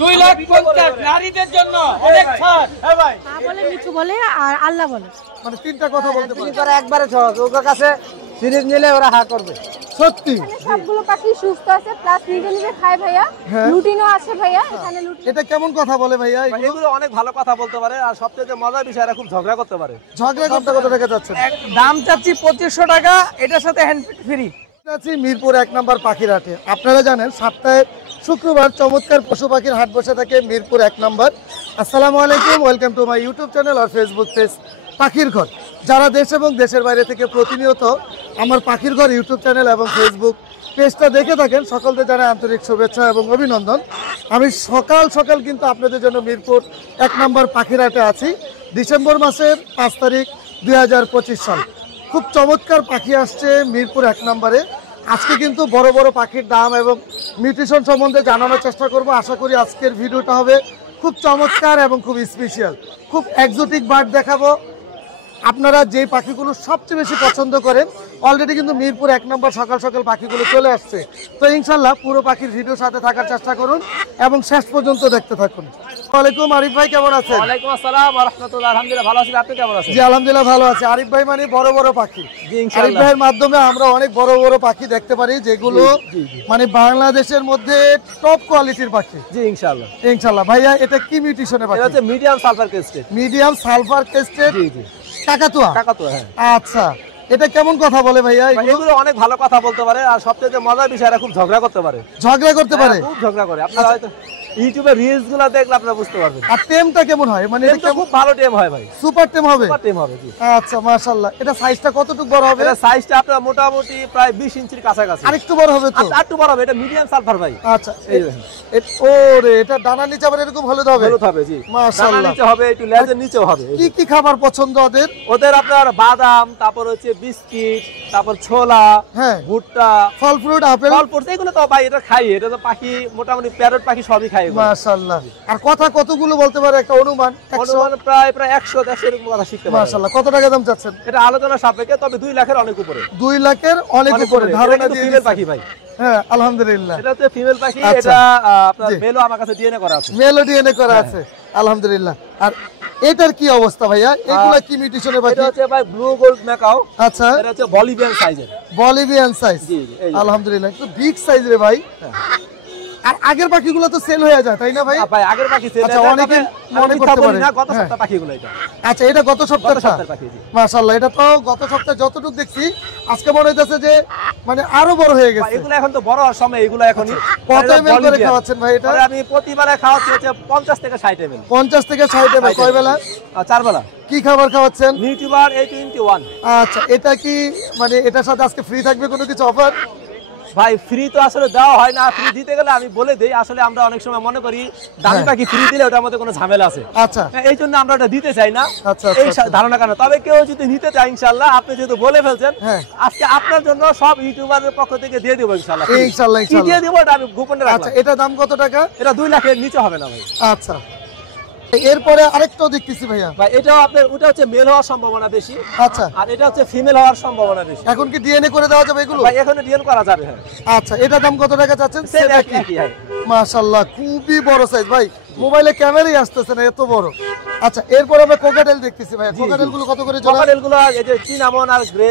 2,50,000 নারীদের জন্য অনেক ছাড়। হ্যাঁ ভাই, মা বলে মিঠু বলে আর আল্লাহ বলে, মানে তিনটা কথা বলতে পারে করে একবারে সহজ, ওর কাছে সিরিজ নিলে ওরা হা করবে। সত্যি সবগুলো পাখি সুস্থ আছে, প্লাস নিজে নিজে খায় ভাইয়া, লুটিনও আছে ভাইয়া, এখানে লুটিন। এটা কেমন কথা বলে ভাইয়া? এগুলো অনেক ভালো কথা বলতে পারে, আর সবচেয়ে মজার বিষয় এরা খুব ঝগড়া করতে পারে। ঝগড়া করতে কত টাকা যাচ্ছেন? দাম চাচ্ছি 2500 টাকা, এটার সাথে হ্যান্ড ফ্রি। আছি মিরপুর 1 নম্বর পাখির হাটে। আপনারা জানেন সপ্তাহে শুক্রবার চমৎকার পশু পাখির হাট বসে থাকে মিরপুর 1 নম্বর। আসসালামু আলাইকুম, welcome to my YouTube channel আর ফেসবুক পেজ পাখির ঘর। যারা দেশ এবং দেশের বাইরে থেকে প্রতিনিয়ত আমার পাখির ঘর ইউটিউব চ্যানেল এবং ফেসবুক পেজটা দেখে থাকেন, সকলকে জানাই আন্তরিক শুভেচ্ছা এবং অভিনন্দন। আমি সকাল সকাল কিন্তু আপনাদের জন্য মিরপুর 1 নম্বর পাখির হাটে আছি। ডিসেম্বর মাসের 5 তারিখ 2025 সাল। খুব চমৎকার পাখি আসছে মিরপুর 1 নম্বরে। আজকে কিন্তু বড় বড় পাখির দাম এবং নিউট্রিশন সম্বন্ধে জানানোর চেষ্টা করব। আশা করি আজকের ভিডিওটা হবে খুব চমৎকার এবং খুব স্পেশাল। খুব এক্সোটিক বার্ড দেখাবো। আপনারা যে পাখিগুলো সবচেয়ে বেশি পছন্দ করেন, অলরেডি কিন্তু মিরপুর 1 নম্বর সকাল সকাল পাখিগুলো চলে আসছে। তো ইনশাল্লাহ পুরো পাখির ভিডিওর সাথে থাকার চেষ্টা করুন এবং শেষ পর্যন্ত দেখতে থাকুন। ওয়ালাইকুম, আরিফ ভাই কেমন আছেন? ওয়ালাইকুম আসসালাম ওয়া রাহমাতুল্লাহ। আলহামদুলিল্লাহ ভালো আছি, আপনি কেমন আছেন? জি আলহামদুলিল্লাহ ভালো আছে। আরিফ ভাই মানে বড় বড় পাখি। জি ইনশাআল্লাহ। আরিফ ভাইয়ের মাধ্যমে আমরা অনেক বড় বড় পাখি দেখতে পারি, যেগুলো মানে বাংলাদেশের মধ্যে টপ কোয়ালিটির পাখি। জি ইনশাআল্লাহ। ইনশাআল্লাহ। ভাইয়া এটা কি মিউটেশনের পাখি? এটা হচ্ছে medium sulphur crested. Medium sulphur crested. জি জি। কাকাতুয়া। কাকাতুয়া, হ্যাঁ। আচ্ছা, এটা কেমন কথা বলে ভাইয়া? এগুলো অনেক ভালো কথা বলতে পারে, আর সবচেয়ে মজার বিষয় এরা খুব ঝগড়া করতে পারে। ঝগড়া করতে পারে? খুব ঝগড়া করে। আপনারা হয়তো ইউটিউবে রিলস গুলো দেখলে আপনারা বুঝতে পারবেন। আর টেমটা কেমন হয়? মানে এটা খুব ভালো টেম হয় ভাই। সুপার টেম হবে? সুপার টেম হবে। জি। আচ্ছা মাশাআল্লাহ। এটা সাইজটা কতটুকু বড় হবে? এটা সাইজটা আপনার মোটামুটি প্রায় 20 ইঞ্চির কাছাকাছি। আরেকটু বড় হবে তো? আরেকটু বড় হবে। এটা মিডিয়াম সালফার ভাই। আচ্ছা, ওরে এটা ডানা নিচে আবার এরকম হলুদ হবে? হলুদ হবে, জি। মাশাআল্লাহ। ডানা নিচে হবে, একটু লেজের নিচেও হবে। কি কি খাবার পছন্দ ওদের? ওদের আপনার বাদাম, তারপর হচ্ছে বিস্কিট, তারপর ছোলা, হ্যাঁ, ভুট্টা, ফল ফ্রুট, আপেল, ফল ফ্রুট, এগুলো তো ভাই এটা খাই। এটা তো পাখি মোটামুটি প্যারট পাখি সবই খায় এগুলো। মাশাআল্লাহ। আর কথা কতগুলো বলতে পারে একটা অনুমান? অনুমান প্রায় 100-150 এরকম কথা শিখতে পারে। মাশাআল্লাহ। কত টাকা দাম চাচ্ছেন? এটা আলোচনা সাপেক্ষে, তবে 2 লাখের অনেক উপরে। 2 লাখের অনেক উপরে ধারণা দিয়ে ফিমেল পাখি ভাই। হ্যাঁ আলহামদুলিল্লাহ। এটা হচ্ছে ফিমেল পাখি। এটা আপনার মেলও আমার কাছে ডিএনএ করা আছে। মেল ডিএনএ করা আছে, আলহামদুলিল্লাহ। আর এটার কি অবস্থা ভাইয়া? এগুলা কি মিউটেশনের পাখি? এটা হচ্ছে ভাই ব্লু গোল্ড ম্যাকাও। আচ্ছা, এটা হচ্ছে বলিভিয়ান সাইজের। Bolivian size. জি জি। আলহামদুলিল্লাহ, একটু বিগ সাইজ রে ভাই। আর আগের পাখিগুলো তো সেল হয়ে যায় তাই না ভাই? ভাই আগের পাখি সেল। আচ্ছা, অনেকে মনে করতে পারে না গত সপ্তাহ পাখিগুলো এটা। আচ্ছা, এটা গত সপ্তাহের পাখি। জি মাশাআল্লাহ। এটা তো গত সপ্তাহে যতটুকু দেখছি, আজকে মনে হইতাছে যে মানে আরো বড় হয়ে গেছে। এগুলো এখন তো বড় হওয়ার সময়, এগুলো এখনই। কত এমএল করে খাওয়াচ্ছেন ভাই এটা? আমি প্রতিবারে খাওয়াচ্ছি হচ্ছে 50 থেকে 60 এমএল। 50 থেকে 60 এমএল কয় বেলা? 4 বেলা। কি খাবার খাওয়াচ্ছেন? নিউট্রিবার A21। আচ্ছা, এটা কি মানে এটার সাথে আজকে ফ্রি থাকবে কোনো কিছু অফার? ভাই ফ্রি তো আসলে দেওয়া হয় না। ফ্রি দিতে গেলে আমি বলে দেই, আসলে আমরা অনেক সময় মনে করি দামি পাখি ফ্রি দিলে ওটার মধ্যে কোনো ঝামেলা আছে। আচ্ছা, এই জন্য আমরা ওটা দিতে চাই না। আচ্ছা, এই ধারণা কেন? তবে কেউ যদি নিতে চায় ইনশাআল্লাহ, আপনি যেহেতু বলে ফেলছেন, আজকে আপনার জন্য সব ইউটিউবারের পক্ষ থেকে দিয়ে দেব ইনশাআল্লাহ। ইনশাআল্লাহ কি দিয়ে দেব এটা আমি গোপনে রাখলাম। আচ্ছা, এটা দাম কত টাকা? এটা 2 লাখের নিচে হবে না ভাই। আচ্ছা, এরপরে আরেকটাও দেখতেছি ভাইয়া। ভাই এটাও আপনার, ওটা হচ্ছে মেল হওয়ার সম্ভাবনা বেশি। আচ্ছা, আর এটা হচ্ছে ফিমেল হওয়ার সম্ভাবনা বেশি। এখন কি ডিএনএ করে দেওয়া যাবে এগুলো? ভাই এখানে ডিএন করা যাবে। হ্যাঁ। আচ্ছা, এটা দাম কত টাকা চাচ্ছেন? সেম একই। হ্যাঁ মাশাআল্লাহ, খুবই বড় সাইজ ভাই। মোবাইলে ক্যামেরাই আসতেছে না, এত বড়। আচ্ছা, এরপর আমরা কোকাটেল দেখতেছি ভাই। কোকাটেল গুলো কত করে জোড়া? কোকাটেল গুলো এই যে চিনামন আর গ্রে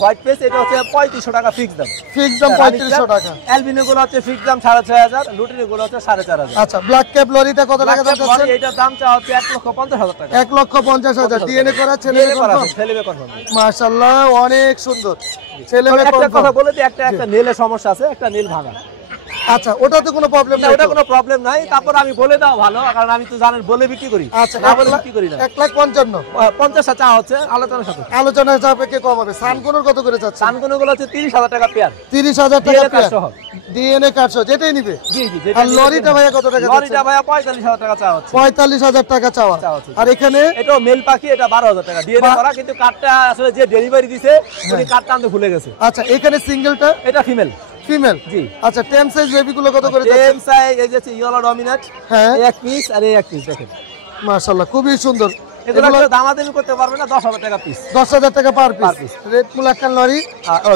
হোয়াইট ফেস, এটা হচ্ছে 3500 টাকা ফিক্স দাম। ফিক্স দাম 3500 টাকা। অ্যালবিনো গুলো হচ্ছে ফিক্স দাম 6500, লুটিনো গুলো হচ্ছে 4500। আচ্ছা, ব্ল্যাক ক্যাপ লরিটা কত টাকা দাম চাচ্ছেন? এটার দাম চা হচ্ছে 1,50,000 টাকা। 1,50,000। ডিএনএ করা ছেলে কনফার্ম? ছেলে কনফার্ম। মাশাআল্লাহ, অনেক সুন্দর ছেলে মেয়ে একটা কনফার্ম। কথা বলে দিই, একটা নীলের সমস্যা আছে, একটা নীল ভাঙা। আচ্ছা, ওটাতে কোনো প্রবলেম না, নাই? ওটা কোনো প্রবলেম নাই। তারপর আমি বলে দাও ভালো, কারণ আমি তো জানেন বলে বিক্রি করি। আচ্ছা, না বলে বিক্রি করি না। 1,55,000। 50 চা হচ্ছে আলোচনার সাথে। আলোচনা সাপেক্ষে কম হবে। সানকোনোর কত করে যাচ্ছে? সানকোনো গুলো হচ্ছে 30,000 টাকা পেয়ার। 30,000 টাকা পেয়ার। সহ ডিএনএ কার্ড সহ যেটাই নিবে। জি জি। আর লরিটা ভাইয়া কত টাকা? লরিটা ভাইয়া 45,000 টাকা চা হচ্ছে। 45,000 টাকা চাওয়া। আর এখানে এটাও মেল পাখি, এটা 12,000 টাকা ডিএনএ করা, কিন্তু কার্ডটা আসলে যে ডেলিভারি দিছে উনি কার্ডটা আনতে ভুলে গেছে। আচ্ছা, এখানে সিঙ্গেলটা? এটা ফিমেল। ফিমেল। জি। আচ্ছা, টেম সাইজ বেবি গুলো কত করে যাচ্ছে? টেম সাইজ এই যে ইয়েলো ডমিনেট, হ্যাঁ, এক পিস আর এক পিস দেখেন। মাশাআল্লাহ, খুবই সুন্দর। এগুলো দামাদামি করতে পারবে না, 10,000 টাকা পিস। 10,000 টাকা per piece. Red মুলাক্কান lorry,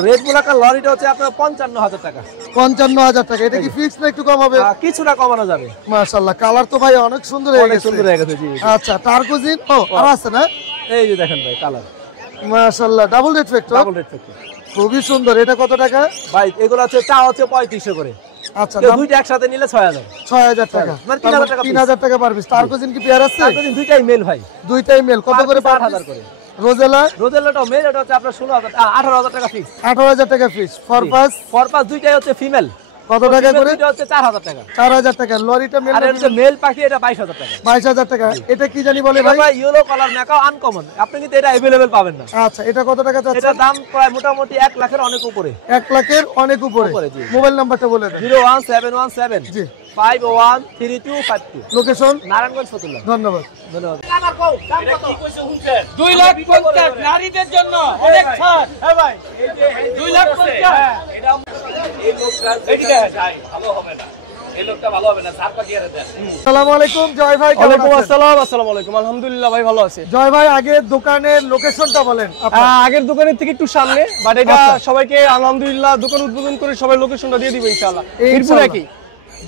red মুলাক্কান লরিটা হচ্ছে আপনার 55,000 টাকা। 55,000 টাকা। এটা কি ফিক্স না একটু কম হবে? কিছুটা কমানো যাবে। মাশাআল্লাহ, কালার তো ভাই অনেক সুন্দর হয়ে অনেক গেছে। সুন্দর হয়ে গেছে জি। আচ্ছা, টার্কোজিন আর আছে না? এই যে দেখেন ভাই কালার, মাশাআল্লাহ, double red factor, double red factor, খুবই সুন্দর। এটা কত টাকা ভাই? এগুলো হচ্ছে চা হচ্ছে 3500 করে। আচ্ছা, দুইটা একসাথে নিলে 6,000। 6,000 টাকা, মানে 3,000 টাকা। 3,000 টাকা পার পিস। টার্কোজিন কি পেয়ার আছে? টার্কোজিন দুইটাই মেল ভাই, দুইটাই মেল। কত করে পার 8,000 পিস? করে। রোজেলা রোজেলাটাও মেল, এটা হচ্ছে আপনার 18,000 টাকা ফিক্স। 18,000 টাকা ফিস। ফরপাস ফরপাস দুইটাই হচ্ছে ফিমেল। কত টাকা করে? এটা হচ্ছে 4,000 টাকা। 4,000 টাকা। লরিটা মেল, আর এটা হচ্ছে মেল পাখি, এটা 22,000 টাকা। 22,000 টাকা। এটা কি জানি বলে এটা ভাই? ভাই ইয়েলো কালার ম্যাকাও আনকমন, আপনি কিন্তু এটা अवेलेबल পাবেন না। আচ্ছা, এটা কত টাকা চাচ্ছেন? এটা দাম প্রায় মোটামুটি 1 লাখের অনেক উপরে। 1 লাখের অনেক উপরে। জি। মোবাইল নাম্বারটা বলে দেন। 01717 জি। 513252। লোকেশন নারায়ণগঞ্জ ফতুল্লা। ধন্যবাদ। ধন্যবাদ। এটা কি কইছে শুনছেন? 2,50,000 নারীদের জন্য অনেক ছাড়। হ্যাঁ ভাই, 2,50,000। এটা এই লোকটা এদিকে যায় ভালো হবে না, এই লোকটা ভালো হবে না, সার পাকিয়ে দেন। আসসালামু আলাইকুম জয় ভাই, কেমন ওয়ালাইকুম আছেন? আসসালাম। আসসালামু আলাইকুম। আলহামদুলিল্লাহ ভাই, ভালো আছে। জয় ভাই, আগে দোকানের লোকেশনটা বলেন আপনার। আগের দোকানের থেকে একটু সামনে, বাট এটা আচ্ছা। সবাইকে আলহামদুলিল্লাহ দোকান উদ্বোধন করে সবাই লোকেশনটা দিয়ে দিব ইনশাআল্লাহ। মিরপুর ইনশাআল্লাহ। একই।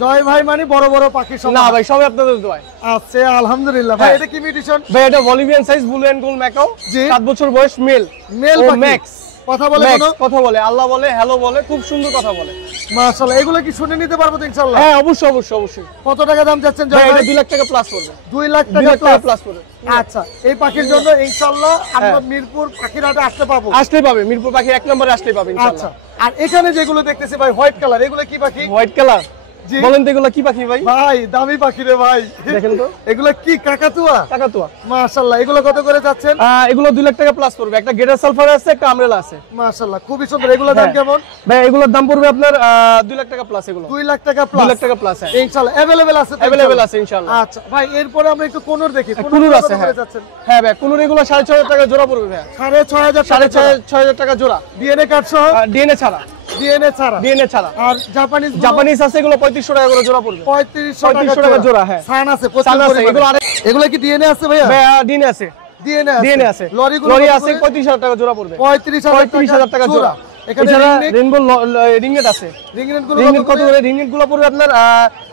জয় ভাই মানে বড় বড় পাখি সব না ভাই, সবাই আপনাদের দোয়ায়। আছে আলহামদুলিল্লাহ। ভাই হ্যাঁ। এটা কি মিউটেশন? ভাই এটা Bolivian size blue and gold macaw, জি। 7 বছর বয়স, মেল। মেল ও পাখি। ম্যাক্স। কথা বলে ম্যাক্স, কোনো? কথা বলে, আল্লাহ বলে, হ্যালো বলে, খুব সুন্দর কথা বলে। মাশাআল্লাহ, এগুলো কি শুনে নিতে পারবো তো ইনশাআল্লাহ? হ্যাঁ অবশ্যই অবশ্যই অবশ্যই। কত টাকা দাম চাচ্ছেন ভাই জয় এটা ভাই? 2 লাখ টাকা প্লাস পড়বে। 2 লাখ 2 লাখ টাকা টাকা প্লাস। প্লাস পড়বে। আচ্ছা, এই পাখির জন্য ইনশাআল্লাহ আমরা মিরপুর পাখির হাটে আসতে পাবো। আসলেই পাবে, মিরপুর পাখি 1 নম্বরে আসলেই পাবে আচ্ছা, ইনশাআল্লাহ। আর এখানে যেগুলো দেখতেছি ভাই হোয়াইট কালার, এগুলো কি পাখি? হোয়াইট কালার, জি। বলেন তো এগুলো কি পাখি ভাই? ভাই দামি পাখি রে ভাই। দেখেন তো, এগুলো কি কাকাতুয়া? কাকাতুয়া। মাশাআল্লাহ, এগুলো কত করে যাচ্ছেন? এগুলো 2 লাখ টাকা প্লাস পড়বে। একটা গেটার সালফার আছে, একটা আমরেলা আছে। মাশাআল্লাহ, খুবই সুন্দর। এগুলোর দাম হ্যাঁ। কেমন? ভাই এগুলোর দাম পড়বে আপনার 2 লাখ টাকা প্লাস। এগুলো 2 লাখ টাকা 2 প্লাস। লাখ টাকা প্লাস। হ্যাঁ ইনশাআল্লাহ अवेलेबल আছে তো? अवेलेबल আছে ইনশাআল্লাহ। আচ্ছা ভাই, এরপরে আমরা একটু কোনর দেখি। কুনুর কত আছে। করে হ্যাঁ যাচ্ছেন? হ্যাঁ ভাই, কুনুর এগুলো 6,500 টাকা জোড়া পড়বে ভাই। 6,500 6,500 টাকা জোড়া। ডিএনএ কার্ড সহ? ডিএনএ ছাড়া। ডিএনএ ছাড়া। ডিএনএ ছাড়া। আর জাপানিজ জাপানিজ আছে, এগুলো 3,500 টাকা করে জোড়া পড়বে। 3500 টাকা জোড়া। হ্যাঁ সান আছে সান প্রচুর আছে। পরিমাণে। এগুলো আরে এগুলো কি ডিএনএ আছে ভাইয়া? ভাই ডিএনএ আছে। ডিএনএ আছে। লরিগুলো লরি কত আছে, করে? 35,000 টাকা জোড়া পড়বে। 35,000 টাকা জোড়া। এখানে এছাড়া রেইনবো রিংনেট আছে। রিংনেট গুলো রিংনেট কত করে? রিংনেট গুলো পড়বে আপনার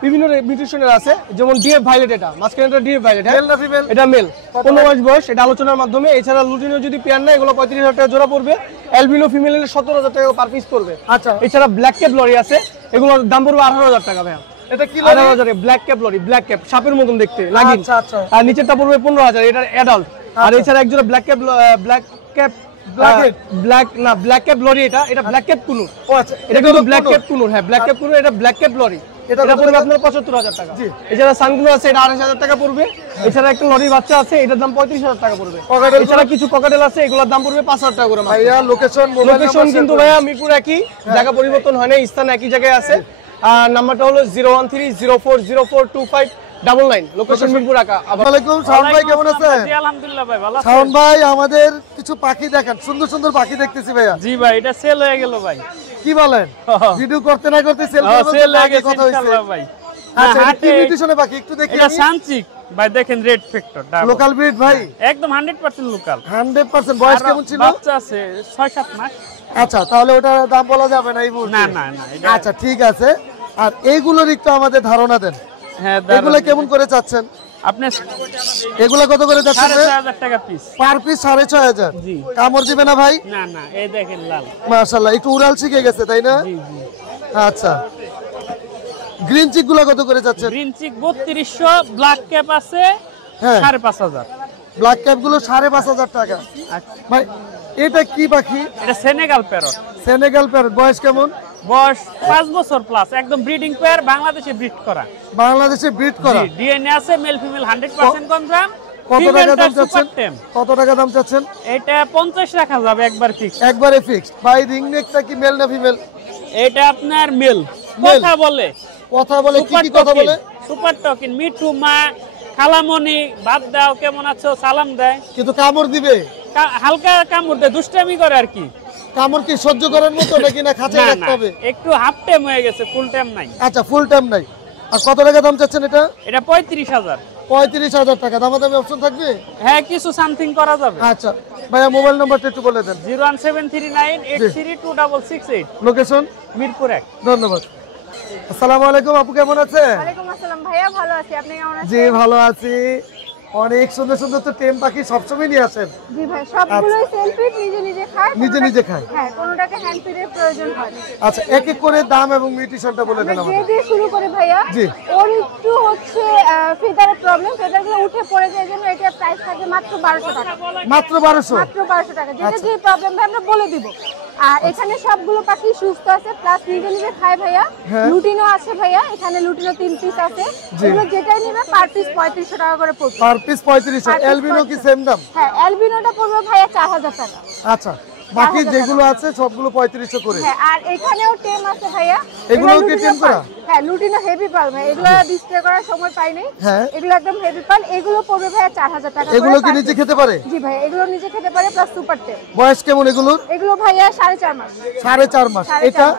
বিভিন্ন মিউটেশনের আছে, যেমন ডিএফ ভাইলেট, এটা মাঝখানেটা ডিএফ ভাইলেট। হ্যাঁ মেল না ফিমেল? এটা মেল, 15 মাস বয়স, এটা আলোচনার মাধ্যমে। এছাড়া লুটিনো যদি পেয়ার না, এগুলো 35,000 টাকা জোড়া পড়বে। অ্যালবিনো ফিমেল এর 17,000 টাকা পার পিস পড়বে। আচ্ছা, এছাড়া ব্ল্যাক ক্যাপ লরি আছে, এগুলোর দাম পড়বে 18,000 টাকা ভাই। এটা কি lory? 18,000 black cap lory, black cap সাপের মতন দেখতে, নাগিন। আচ্ছা আচ্ছা। আর নিচেরটা পড়বে 15,000, এটা অ্যাডাল্ট। আর এছাড়া একজোড়া black cap black cap lorry, এটা ব্ল্যাক ক্যাপ কুনুর। ও আচ্ছা, এটা কিন্তু ব্ল্যাক ক্যাপ কুনুর। হ্যাঁ ব্ল্যাক ক্যাপ কুনুর, এটা ব্ল্যাক ক্যাপ লরি। এটা এটা কত পড়বে টাকা? আপনার 75,000 টাকা। জি। এছাড়া সানগুলো আছে, এটা 28,000 টাকা পড়বে। এছাড়া একটা লরির বাচ্চা আছে, এটার দাম 35,000 টাকা পড়বে। ককাটেল এছাড়া কিছু ককাটেল আছে, এগুলোর দাম পড়বে 5,000 টাকা করে মাত্র। ভাইয়া লোকেশন মোবাইল লোকেশন কিন্তু ভাইয়া মিরপুর একই, জায়গা পরিবর্তন হয় না, স্থান একই জায়গায় আছে। আর নাম্বারটা হলো 01304042599। লোকেশন মিরপুর একা। আসসালামু আলাইকুম শাওন ভাই, কেমন আছেন? জি আলহামদুলিল্লাহ ভাই, ভালো আছেন? শাওন ভাই, আমাদের কিছু পাখি দেখান। সুন্দর সুন্দর পাখি দেখতেছি ভাইয়া। জি ভাই, এটা সেল হয়ে গেল ভাই। কি বলেন? ভিডিও করতে না করতে সেল সেল হয়ে গেছে কথা হইছে। ইনশাআল্লাহ ভাই। আচ্ছা, এটা কি হাটে- মিউটেশনে পাখি একটু দেখি এটা আমি। সানচিক ভাই, দেখেন রেড ফ্যাক্টর লোকাল ব্রিড ভাই? একদম 100% লোকাল। 100%। বয়স কেমন ছিল? বাচ্চা আছে 6-7 মাস। আচ্ছা, তাহলে ওটার দাম বলা যাবে না এই মুহূর্তে? না না না, এটা আচ্ছা ঠিক আছে। আর এইগুলোর একটু আমাদের ধারণা দেন, হ্যাঁ এগুলো কেমন করে চাচ্ছেন? আপনি এগুলো কত করে চাচ্ছেন? 6,500 টাকা পিস। Per piece 6,500। জি। কামড় দিবে না ভাই? না না, এই দেখেন লাল। মাশাআল্লাহ, একটু উড়াল শিখে গেছে তাই না? জি জি। আচ্ছা, গ্রিন চিক গুলো কত করে চাচ্ছেন? গ্রিন চিক 3200, ব্ল্যাক ক্যাপ আছে হ্যাঁ, 5,500। ব্ল্যাক ক্যাপ গুলো 5,500 টাকা। আচ্ছা, ভাই এটা কি পাখি? এটা সেনেগাল প্যারট। Senegal parrot. বয়স কেমন? বয়স 5 বছর প্লাস, একদম ব্রিডিং পেয়ার, বাংলাদেশে ব্রিড করা। বাংলাদেশে ব্রিড করা। জি, ডিএনএ আছে, মেল ফিমেল 100% কনফার্ম। কত টাকা দাম চাচ্ছেন? সুপার টেম। কত টাকা দাম চাচ্ছেন? এটা 50 রাখা যাবে একবার ফিক্স। একবারে ফিক্সড। ভাই রিং নেকটা কি মেল না ফিমেল? এটা আপনার মেল। Male? কথা বলে, কথা বলে কি কি কথা বলে? সুপার টকিন, মিঠু মা, খালামণি, ভাত দাও, কেমন আছো, সালাম দেয়। কিন্তু কামড় দিবে? হালকা কামড় দেয়, দুষ্টামি করে আর কি। কামড় কি সহ্য করার মতো নাকি না খাঁচায় না রাখতে না, হবে? একটু হাফ টাইম হয়ে গেছে, ফুল টাইম নাই। আচ্ছা, ফুল টাইম নাই। আর কত টাকা দাম চাচ্ছেন এটা? এটা 35,000। 35,000 টাকা। দামাদামি অপশন থাকবে? হ্যাঁ, কিছু সামথিং করা যাবে। আচ্ছা ভাইয়া, মোবাইল নাম্বারটা একটু বলে দেন। 01739832668। লোকেশন? মিরপুর 1। ধন্যবাদ। আসসালামু আলাইকুম আপু, কেমন আছেন? ওয়ালাইকুম আসসালাম ভাইয়া, ভালো আছি, আপনি কেমন আছেন? জি ভালো আছি। অনেক সুন্দর সুন্দর তো টেম পাখি সবসময় নিয়ে আসেন। জি ভাই, সবগুলোই সেলফি নিজে নিজে খায়, নিজে নিজে খায়? হ্যাঁ, কোনোটাকে হ্যান্ড ফিডের প্রয়োজন হয় না। আচ্ছা, এক এক করে দাম এবং নিউট্রিশনটা বলে দেন আমরা আমাদের। যে দিয়ে শুরু করে ভাইয়া, জি। ওর একটু হচ্ছে ফিদারের প্রবলেম, ফিদারগুলো উঠে পড়ে যায়, জন্য এটার প্রাইস থাকে মাত্র 1200 টাকা। মাত্র 1200? মাত্র 1200 টাকা। যেটা যে প্রবলেম ভাই আমরা বলে দিব। আর এখানে সবগুলো পাখি সুস্থ আছে, প্লাস নিজে নিজে খায় ভাইয়া। লুটিনো আছে ভাইয়া, এখানে লুটিনো 3 পিস আছে। এগুলো যেটাই নিবে পার পিস 3500 টাকা করে পড়বে। Per piece 3500। এলবিনো কি সেম দাম? হ্যাঁ, অ্যালবিনোটা পড়বে ভাইয়া 4000 টাকা। আচ্ছা, বাকি যেগুলো আছে সবগুলো 3500 করে। হ্যাঁ, আর এখানেও টেম আছে ভাইয়া। এগুলোও কি লুটিনো টেম করা? পাল। হ্যাঁ, লুটিনো হেভি পাল ভাই, এগুলো ডিসপ্লে করার সময় পাই নাই। হ্যাঁ। এগুলো একদম হেভি পাল, এগুলো পড়বে ভাইয়া 4000 টাকা করে। এগুলো কি per নিজে piece। খেতে পারে? জি ভাই, এগুলো নিজে খেতে পারে, প্লাস সুপার টেম। বয়স কেমন এগুলোর? এগুলো ভাইয়া 4.5 মাস। 4.5 মাস। 4.5 এটা? মাস।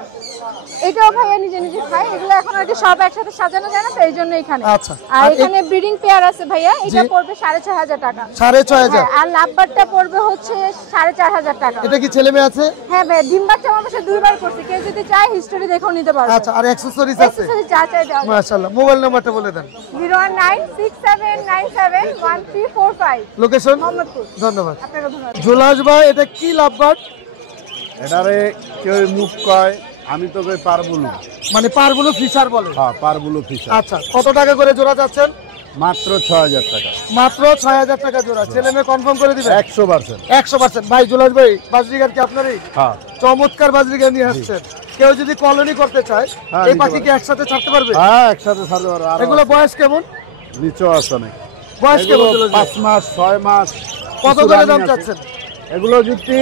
এটাও ভাইয়া নিজে নিজে খায়। এগুলো এখন আর কি সব একসাথে সাজানো যায় না, তো এই জন্য এখানে। আচ্ছা। আর এখানে ব্রিডিং পেয়ার আছে ভাইয়া, এটা পড়বে 6500 টাকা। 6500? হ্যাঁ, আর লাভবারটা পড়বে হচ্ছে 4500 টাকা। এটা কি ছেলে মেয়ে আছে? হ্যাঁ ভাই, ডিম বাচ্চা আমার বাসায় 2 বার করছে, কেউ যদি চায় হিস্টোরি দেখেও নিতে পারবে। আচ্ছা, আর অ্যাকসেসরিজ আছে? অ্যাকসেসরি যা চাই দেওয়া যাবে। মাশাআল্লাহ। মোবাইল নাম্বারটা বলে দেন। 01967971345। লোকেশন? মোহাম্মদপুর। ধন্যবাদ। আপনাকে ধন্যবাদ। জুলাস ভাই, এটা কি লাভবার্ড? এটারে কেউ মুখ কয়, আমি তো কই পারবুলু। মানে পারবুলু ফিশার বলে? হ্যাঁ, পারবুলু ফিশার। আচ্ছা, কত টাকা করে জোড়া যাচ্ছেন? মাত্র 6000 টাকা। মাত্র 6000 টাকা জোড়া। ছেলে মেয়ে কনফার্ম করে দিবেন? 100%। 100%। ভাই জুলাস ভাই, বাজরিগার কি আপনারই? হ্যাঁ চমৎকার বাজরিগার নিয়ে আসছেন। কেউ যদি কলোনি করতে চায়, হ্যাঁ, এই নিতে পাখি পারে। কি একসাথে ছাড়তে পারবে? হ্যাঁ, একসাথে ছাড়তে পারবো। আর এগুলো বয়স কেমন? নিচেও আছে অনেক। বয়স কেমন এগুলো জুলাস ভাই? 5 মাস 6 মাস। কত কিছু করে running দাম আছে। চাচ্ছেন? এগুলো যদি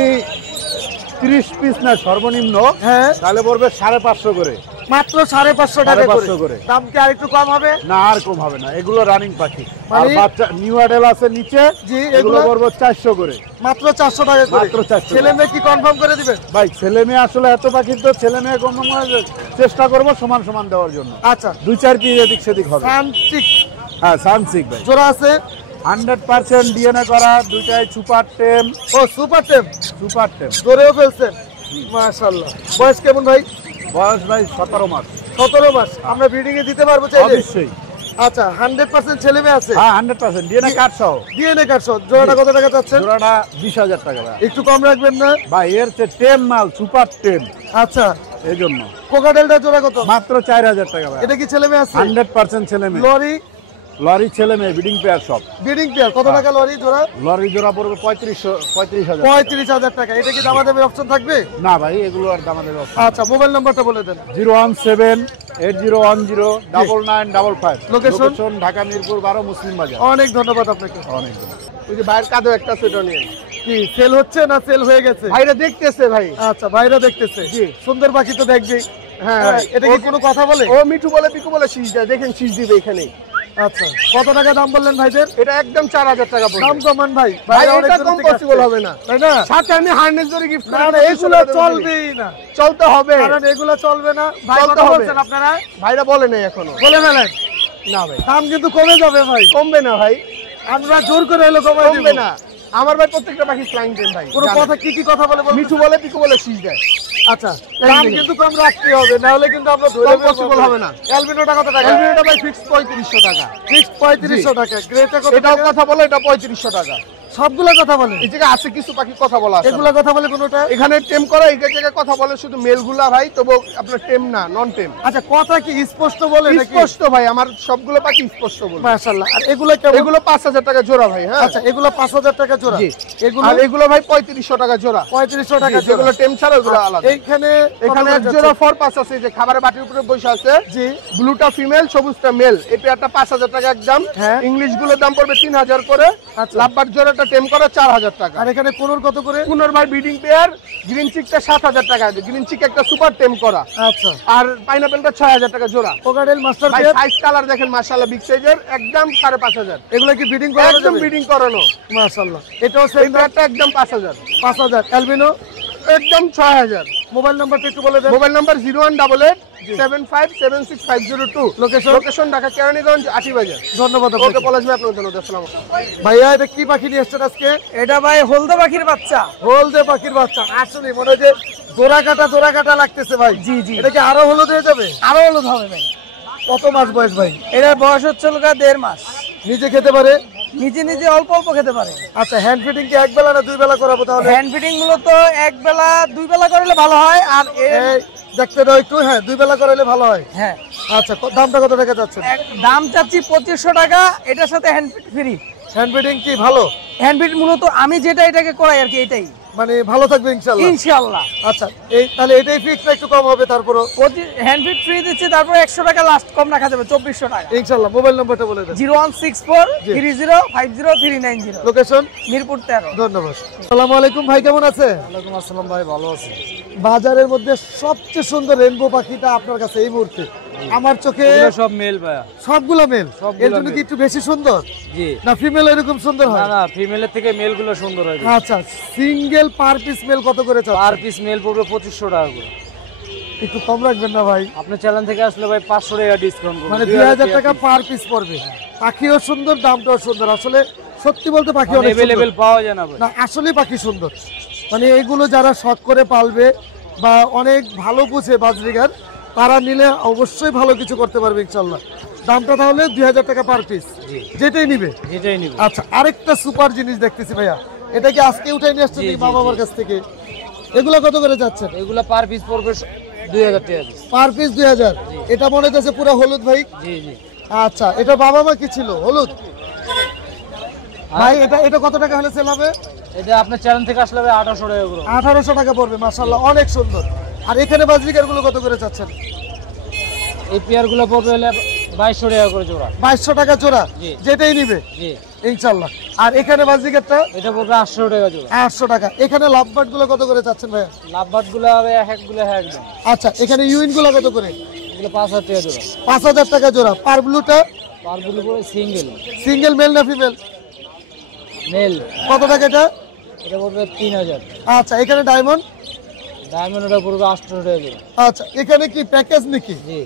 30 পিস না সর্বনিম্ন, হ্যাঁ, তাহলে পড়বে 550 করে। মাত্র 550 টাকা 550 করে। দাম কি আরেকটু কম হবে? না, আর কম হবে না। এগুলো রানিং পাখি। আর মানে? বাচ্চা নিউ অ্যাডেল আছে নিচে, জি, এগুলো এগুলো পড়বে 400 করে। মাত্র 400 টাকা করে। মাত্র 400 ছেলে মেয়ে কি কনফার্ম করে দিবেন? ভাই ছেলে মেয়ে আসলে এত পাখির তো ছেলে মেয়ে কম চেষ্টা করবো সমান সমান দেওয়ার জন্য। আচ্ছা, 2-4 পিস এদিক সেদিক হবে। সানচিক হ্যাঁ, সানসিক ভাই জোড়া আছে? 100% ডিএনএ করা, দুইটাই সুপার টেম। ও সুপার টেম, সুপার টেম জোরেও ফেলছেন। মাশাআল্লাহ। বয়স কেমন ভাই? বয়স ভাই 17 মাস। 17 মাস। আমরা ব্রিডিং এ দিতে পারবো চাইলে? অবশ্যই। আচ্ছা, 100% ছেলে মেয়ে আছে? হ্যাঁ, 100% ডিএনএ কার্ড সহ। ডিএনএ কার্ড সহ। জোড়াটা কত টাকা চাচ্ছেন? জোড়াটা 20000 টাকা ভাই। একটু কম রাখবেন না? ভাই এর চেয়ে টেম মাল, সুপার টেম, আচ্ছা, এই জন্য কোকাটেলটা জোড়া কত? মাত্র 4000 টাকা ভাই। এটা কি ছেলে মেয়ে আছে? 100% ছেলে মেয়ে। লরি? লরি ছেলে মেয়ে, বিডিং পেয়ার সব। ব্রিডিং পেয়ার কত টাকা লরি জোড়া? লরি জোড়া পড়বে 35,000। 35,000 টাকা। এটা কি দামাদামির অপশন থাকবে? না ভাই, এগুলো আর দামাদের অপশন। আচ্ছা, মোবাইল নাম্বারটা বলে দেন। 01780109955। Location? লোকেশন ঢাকা মিরপুর 12 মুসলিম বাজার। অনেক ধন্যবাদ আপনাকে। অনেক ওই যে ভাইয়ের কাঁধে একটা সেটা নিয়ে কি সেল হচ্ছে না সেল হয়ে গেছে? ভাইরা দেখতেছে ভাই। আচ্ছা, ভাইরা দেখতেছে। জি। সুন্দর পাখি তো দেখবেই। হ্যাঁ, হ্যাঁ, এটা কি কোনো কথা বলে? ও মিঠু বলে পিকু বলে শীষ দেয়, দেখেন শীষ দিবে এখানে। আচ্ছা, কত টাকা দাম বললেন ভাইদের? এটা একদম 4000 টাকা পড়বে। দাম কমান ভাই। ভাই ভাইরা অনেক এটা দূর কম থেকে পসিবল আসছে। হবে না। তাই না? সাথে আমি হার্নেস ধরে গিফট না করে না, এগুলো চলবেই না। চলতে হবে। কারণ এগুলো চলবে না। ভাই চলতে কথা হবে। বলছেন আপনারা? ভাইরা বলে নাই এখনো। বলে ফেলেন। না ভাই, দাম কিন্তু কমে যাবে ভাই। কমবে না ভাই, আমরা জোর করে এলো কমাই দিব। কমবে না। আমার ভাই প্রত্যেকটা পাখি ফ্লাইং টেম ভাই। কোনো জানেন। কথা কি কি কথা বলে বলুন? মিঠু বলে পিকু বলে শীষ দেয়। আচ্ছা, দাম কিন্তু কম রাখতে হবে, না হলে কিন্তু আমরা ধরে কম possible হবে না। অ্যালবিনোটা কত টাকা? এলবিনোটা ভাই ফিক্স 3500 টাকা। ফিক্সড 3500 টাকা। গ্রেটা কত এটাও টাকা? কথা বলে, এটা 3500 টাকা। সবগুলো কথা বলে? এই জায়গায় আছে কিছু পাখি কথা বলা আছে। এগুলা কথা বলে কোনটা? এখানে টেম করা, এই জায়গায় কথা বলে শুধু মেলগুলা ভাই, তবু আপনার টেম না, নন টেম। আচ্ছা, কথা কি স্পষ্ট বলে নাকি? স্পষ্ট ভাই, আমার সবগুলো পাখি স্পষ্ট বলে। মাশাআল্লাহ। আর এগুলো কেমন? এগুলো 5000 টাকা জোড়া ভাই। হ্যাঁ, আচ্ছা, এগুলো 5000 টাকা জোড়া। জি। এগুলো আর এগুলো ভাই 3500 টাকা জোড়া। 3500 টাকা জোড়া। যেগুলো টেম ছাড়া ওগুলো আলাদা। এইখানে এখানে এক জোড়া ফর পাস আছে, যে খাবারের বাটির উপরে বসে আছে। জি। ব্লুটা ফিমেল, সবুজটা মেল। এই পেয়ারটা 5000 টাকা একদম। হ্যাঁ। ইংলিশ গুলোর দাম পড়বে 3000 করে। আচ্ছা। লাভবার জোড়াটা টেম করা 4000 টাকা। আর এখানে কোনোর কত করে? পুনর ভাই ব্রিডিং পেয়ার, গ্রিন চিকটা 7000 টাকা। গ্রিন চিক একটা সুপার টেম করা। আচ্ছা, আর পাইনাপেলটা 6000 টাকা জোড়া। কোকাটেল মাস্টার ভাই পেয়ার সাইজ কালার দেখেন মাশাআল্লাহ, বিগ সাইজের, একদম 5500। এগুলো কি ব্রিডিং করানো একদম যাবে? ব্রিডিং করানো। মাশাআল্লাহ। এটাও এই সেম দাম? পেয়ারটা একদম 5000। 5000। অ্যালবিনো? একদম 6000। মোবাইল নাম্বারটা একটু বলে দেন। Mobile number 01875760502। Location Dhaka Keraniganj Atibazar. ধন্যবাদ ওকে আপনাকে। পলাশ ভাই, আপনার ধন্যবাদ। আসসালামু আলাইকুম। ভাইয়া এটা কি পাখি নিয়ে এসেছেন আজকে? এটা ভাই হলদে পাখির বাচ্চা। হলদে পাখির বাচ্চা। আসলে মনে হয় যে জোড়া কাটা লাগতেছে ভাই। জি, জি। এটা কি আরো হলুদ হয়ে যাবে? আরো হলুদ হবে ভাই। কত মাস বয়স ভাই? এটার বয়স হচ্ছে 1.5 মাস। নিজে খেতে পারে? নিজে নিজে অল্প অল্প খেতে পারে। আচ্ছা, হ্যান্ড ফিডিং কি এক বেলা না দুই বেলা করাবো তাহলে? হ্যান্ড ফিডিং মূলত এক বেলা 2 বেলা করলে ভালো হয়। আর এই দেখতে দাও একটু। হ্যাঁ, দুই বেলা করাইলে ভালো হয়। হ্যাঁ, আচ্ছা, দামটা কত টাকা যাচ্ছে? দাম চাচ্ছি 2500 টাকা। এটার সাথে hand feed free. Hand feeding কি ভালো? হ্যান্ড ফিড মূলত আমি যেটা এটাকে করাই আর কি, এটাই মানে ভালো থাকবে ইনশাআল্লাহ? ইনশাআল্লাহ। আচ্ছা, এই তাহলে এটাই ফিক্সড, একটু কম হবে তারপরও? হ্যান্ড ফিড ফ্রি দিচ্ছি, তারপর 100 টাকা লাস্ট কম রাখা যাবে, 2400 টাকা। ইনশাআল্লাহ। মোবাইল নাম্বারটা বলে দেন। 01643050390। লোকেশন মিরপুর 13। ধন্যবাদ। আসসালামু আলাইকুম ভাই, কেমন আছেন? ওয়ালাইকুম আসসালাম ভাই, ভালো আছি। বাজারের মধ্যে সবচেয়ে সুন্দর রেইনবো পাখিটা আপনার কাছে এই মুহূর্তে আমার চোখে সব মেল ভাইয়া। সবগুলো মেল। এর জন্য কি একটু বেশি সুন্দর? জি। না ফিমেল এরকম সুন্দর হয়? না, ফিমেলের থেকে মেল গুলো সুন্দর হয়। আচ্ছা, সিঙ্গেল পার পিস মেল কত করে চাচ্ছেন? পার পিস মেল পড়বে 2500 টাকা করে। একটু কম রাখবেন না ভাই? আপনার চ্যানেল থেকে আসলে ভাই 500 টাকা ডিসকাউন্ট করব। মানে 2000 টাকা পার পিস পড়বে। পাখিও সুন্দর, দামটাও সুন্দর। আসলে সত্যি বলতে পাখি অনেক अवेलेबल পাওয়া যায় না ভাই। না, আসলে পাখি সুন্দর। মানে এইগুলো যারা শখ করে পালবে বা অনেক ভালো বুঝে বাজরিগার, তারা নিলে অবশ্যই ভালো কিছু করতে পারবে ইনশাআল্লাহ। দামটা তাহলে 2000 টাকা পার পিস, যেটাই নিবে। আচ্ছা, আরেকটা সুপার জিনিস দেখতেছি ভাইয়া, এটা কি আজকে উঠাই নিয়ে আসছেন নাকি বাবা মার কাছ থেকে? এগুলো কত করে যাচ্ছেন? এগুলা পার পিস পড়বে 2000 টাকা পার পিস 2000। এটা মনে হচ্ছে পুরো হলুদ ভাই? জি জি। আচ্ছা, এটা বাবা মা কি ছিল হলুদ ভাই? এটা কত টাকা হলে সেল হবে? এটা আপনার চ্যানেল থেকে আসলে ভাই 1800 টাকা করে। 1800 টাকা পড়বে। মাশাআল্লাহ, অনেক সুন্দর। আর এখানে বাজরিকার গুলো কত করে চাচ্ছেন? এই পেয়ার গুলো পড়বে হলে 2200 টাকা করে জোড়া। 2200 টাকা জোড়া, জি। যেটাই নিবে জি ইনশাআল্লাহ। আর এখানে বাজরিকারটা এটা পড়বে 800 টাকা জোড়া। 800 টাকা। এখানে লাভবার্ড গুলো কত করে চাচ্ছেন ভাইয়া? লাভবাট গুলো হবে এক গুলো একদম। আচ্ছা, এখানে ইউইন গুলো কত করে? এগুলো 5000 টাকা জোড়া। 5000 টাকা জোড়া। পার ব্লুটা পার গুলো পড়বে সিঙ্গেল সিঙ্গেল মেল না ফিমেল? মেল। কত টাকা এটা? এটা পড়বে 3000। আচ্ছা, এখানে ডায়মন্ড? ডায়মন্ড এটা পড়বে 800 টাকা জোড়া। আচ্ছা, এখানে কি প্যাকেজ নাকি? জি।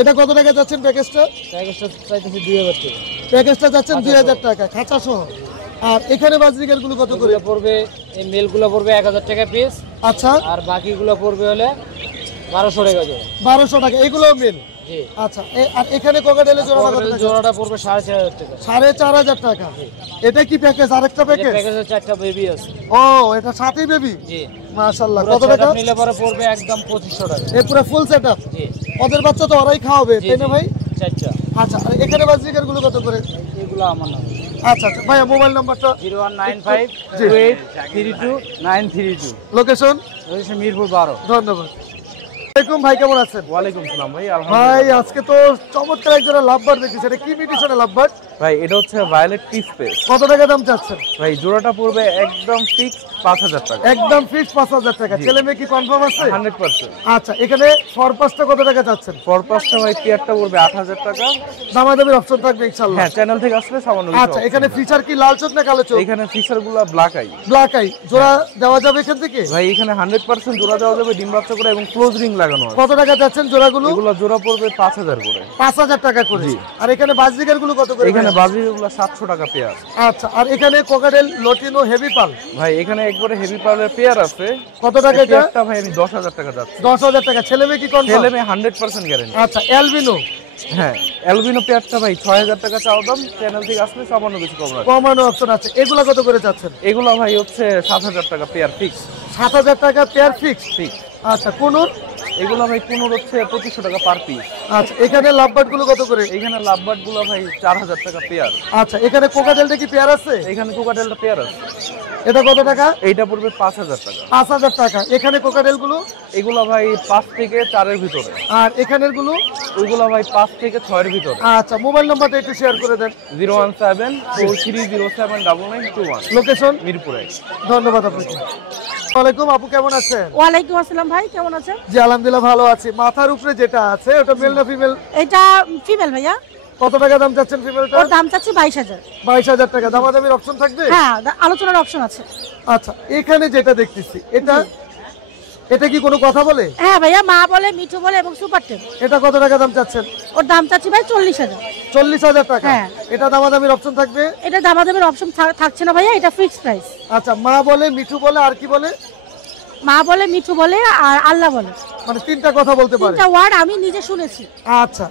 এটা কত টাকা যাচ্ছেন প্যাকেজটা? প্যাকেজটা চাইতেছি 2000 টাকা। প্যাকেজটা যাচ্ছেন 2000 টাকা খাঁচা সহ। আর এখানে বাজরিকার গুলো কত করে? এগুলো পড়বে, এই মেল গুলো পড়বে 1000 টাকা পিস। আচ্ছা, আর বাকি গুলো পড়বে হলে 1200 টাকা জোড়া। 1200 টাকা। এগুলো মেল? জি। আচ্ছা, আর এখানে কোকাটেলের জোড়াটা কত টাকা? জোড়াটা পড়বে 4500 টাকা। 4500 টাকা। এটা কি প্যাকেজ? আরেকটা প্যাকেজ? প্যাকেজে 4টা বেবি আছে। ও, এটা সাথেই বেবি? জি। মাশাআল্লাহ। পুরো কত টাকা? setup নিলে পরে পড়বে একদম 2500 টাকা। এই পুরো ফুল সেটআপ? জি। ওদের বাচ্চা তো ওরাই খাওয়াবে, জি, তাই না জি। ভাই? 4টা। আচ্ছা, আর এখানে বাজরিকার গুলো কত করে? এগুলো আমার নাম। আচ্ছা আচ্ছা, ভাইয়া মোবাইল নাম্বারটা? 01952832932। লোকেশন? রয়েছে মিরপুর 12। ধন্যবাদ। আসসালামু আলাইকুম ভাই, কেমন আছেন? ওয়ালাইকুম সালাম ভাই, ভাই আজকে তো চমৎকার এক জোড়া লাভবার্ড দেখতেছি। এটা কি মিউটেশনের লাভবার্ড? ভাই এটা হচ্ছে ভায়োলেট পিস পেস। কত টাকা দাম চাচ্ছেন? ভাই জোড়াটা পড়বে একদম ফিক্স 5000 টাকা। একদম ফিক্স 5000 টাকা। ছেলে মেয়ে কি কনফার্ম আছে? 100%। আচ্ছা, এখানে ফরপাসটা কত টাকা চাচ্ছেন? ফরপাসটা ভাই পেয়ারটা পড়বে 8000 টাকা। দামাদামির অপশন থাকবে ইনশাআল্লাহ? হ্যাঁ, চ্যানেল থেকে আসলে সামান্য কিছু আচ্ছা, option এখানে আছে। ফিচার কি লাল চোখ না কালো চোখ? এখানে ফিচার গুলা ব্ল্যাক আই। ব্ল্যাক আই জোড়া দেওয়া যাবে এখান থেকে? ভাই এখানে 100% জোড়া দেওয়া যাবে, ডিম বাচ্চা করে এবং ক্লোজ রিং লাগানো আছে। কত টাকা চাচ্ছেন জোড়াগুলো? এগুলো জোড়া পড়বে 5000 করে। 5000 টাকা করে। আর এখানে বাজরিকার গুলো কত করে? এখানে বাজিগুলো 700 টাকা পেয়ার। আচ্ছা, আর এখানে কোকাটেল লটিনো হেভি পাল? ভাই এখানে একবারে হেভি পাওয়ারের পেয়ার আছে। কত টাকা এটা? পেয়ারটা ভাই আমি 10000 টাকা যাচ্ছে। 10000 টাকা। ছেলে মেয়ে কি কনফার্ম? ছেলে মেয়ে 100% গ্যারান্টি। আচ্ছা, অ্যালবিনো? হ্যাঁ, অ্যালবিনো পেয়ারটা ভাই 6000 টাকা চাওয়া দাম, চ্যানেল থেকে আসলে সামান্য কিছু কম রাখবে। কমানো অপশন আছে। এগুলা কত করে চাচ্ছেন? এগুলো ভাই হচ্ছে 7000 টাকা পেয়ার ফিক্স। 7000 টাকা পেয়ার ফিক্স? ফিক্স। আচ্ছা, কোনুর? এগুলো ভাই 15 হচ্ছে 2500 টাকা পার পিস। আচ্ছা, এখানে লাভবার্ড গুলো কত করে? এখানে লাভবার্ড গুলো ভাই 4000 টাকা পেয়ার। আচ্ছা, এখানে কোকাটেলটা কি পেয়ার আছে? এখানে কোকাটেলটা পেয়ার আছে। এটা কত টাকা? এইটা পড়বে 5000 টাকা। 5000 টাকা। এখানে কোকাটেল গুলো? এগুলো ভাই 5 থেকে 4 এর ভিতরে। আর এখানের গুলো? ওইগুলো ভাই 5 থেকে 6 এর ভিতরে। আচ্ছা, মোবাইল নাম্বারটা একটু শেয়ার করে দেন। 01743079921। লোকেশন? মিরপুরে। ধন্যবাদ আপনাকে। ওয়ালাইকুম, আপু কেমন আছেন? ওয়ালাইকুম আসসালাম ভাই, কেমন আছেন? জি আলহামদুলিল্লাহ ভালো আছি। মাথার উপরে যেটা আছে ওটা মেল না ফিমেল? এটা ফিমেল ভাইয়া। কত টাকা দাম চাচ্ছেন ফিমেলটা? ওর দাম চাচ্ছি 22000। 22000 টাকা। দামাদামির অপশন থাকবে? হ্যাঁ, আলোচনার অপশন আছে। আচ্ছা, এখানে যেটা দেখতেছি এটা এটা কি কোনো কথা বলে? হ্যাঁ ভাইয়া, মা বলে, মিঠু বলে এবং সুপার টেম। এটা কত টাকা দাম চাচ্ছেন? ওর দাম চাচ্ছি ভাই 40,000। 40,000 টাকা। হ্যাঁ। এটা দামাদামির অপশন থাকবে? এটা দামাদামের অপশন থাকছে না ভাইয়া, এটা ফিক্সড প্রাইস। আচ্ছা, মা বলে, মিঠু বলে, আর কি বলে? মা বলে, মিঠু বলে আর আল্লাহ বলে। মানে তিনটা কথা বলতে পারে? তিনটা ওয়ার্ড আমি নিজে শুনেছি। আচ্ছা,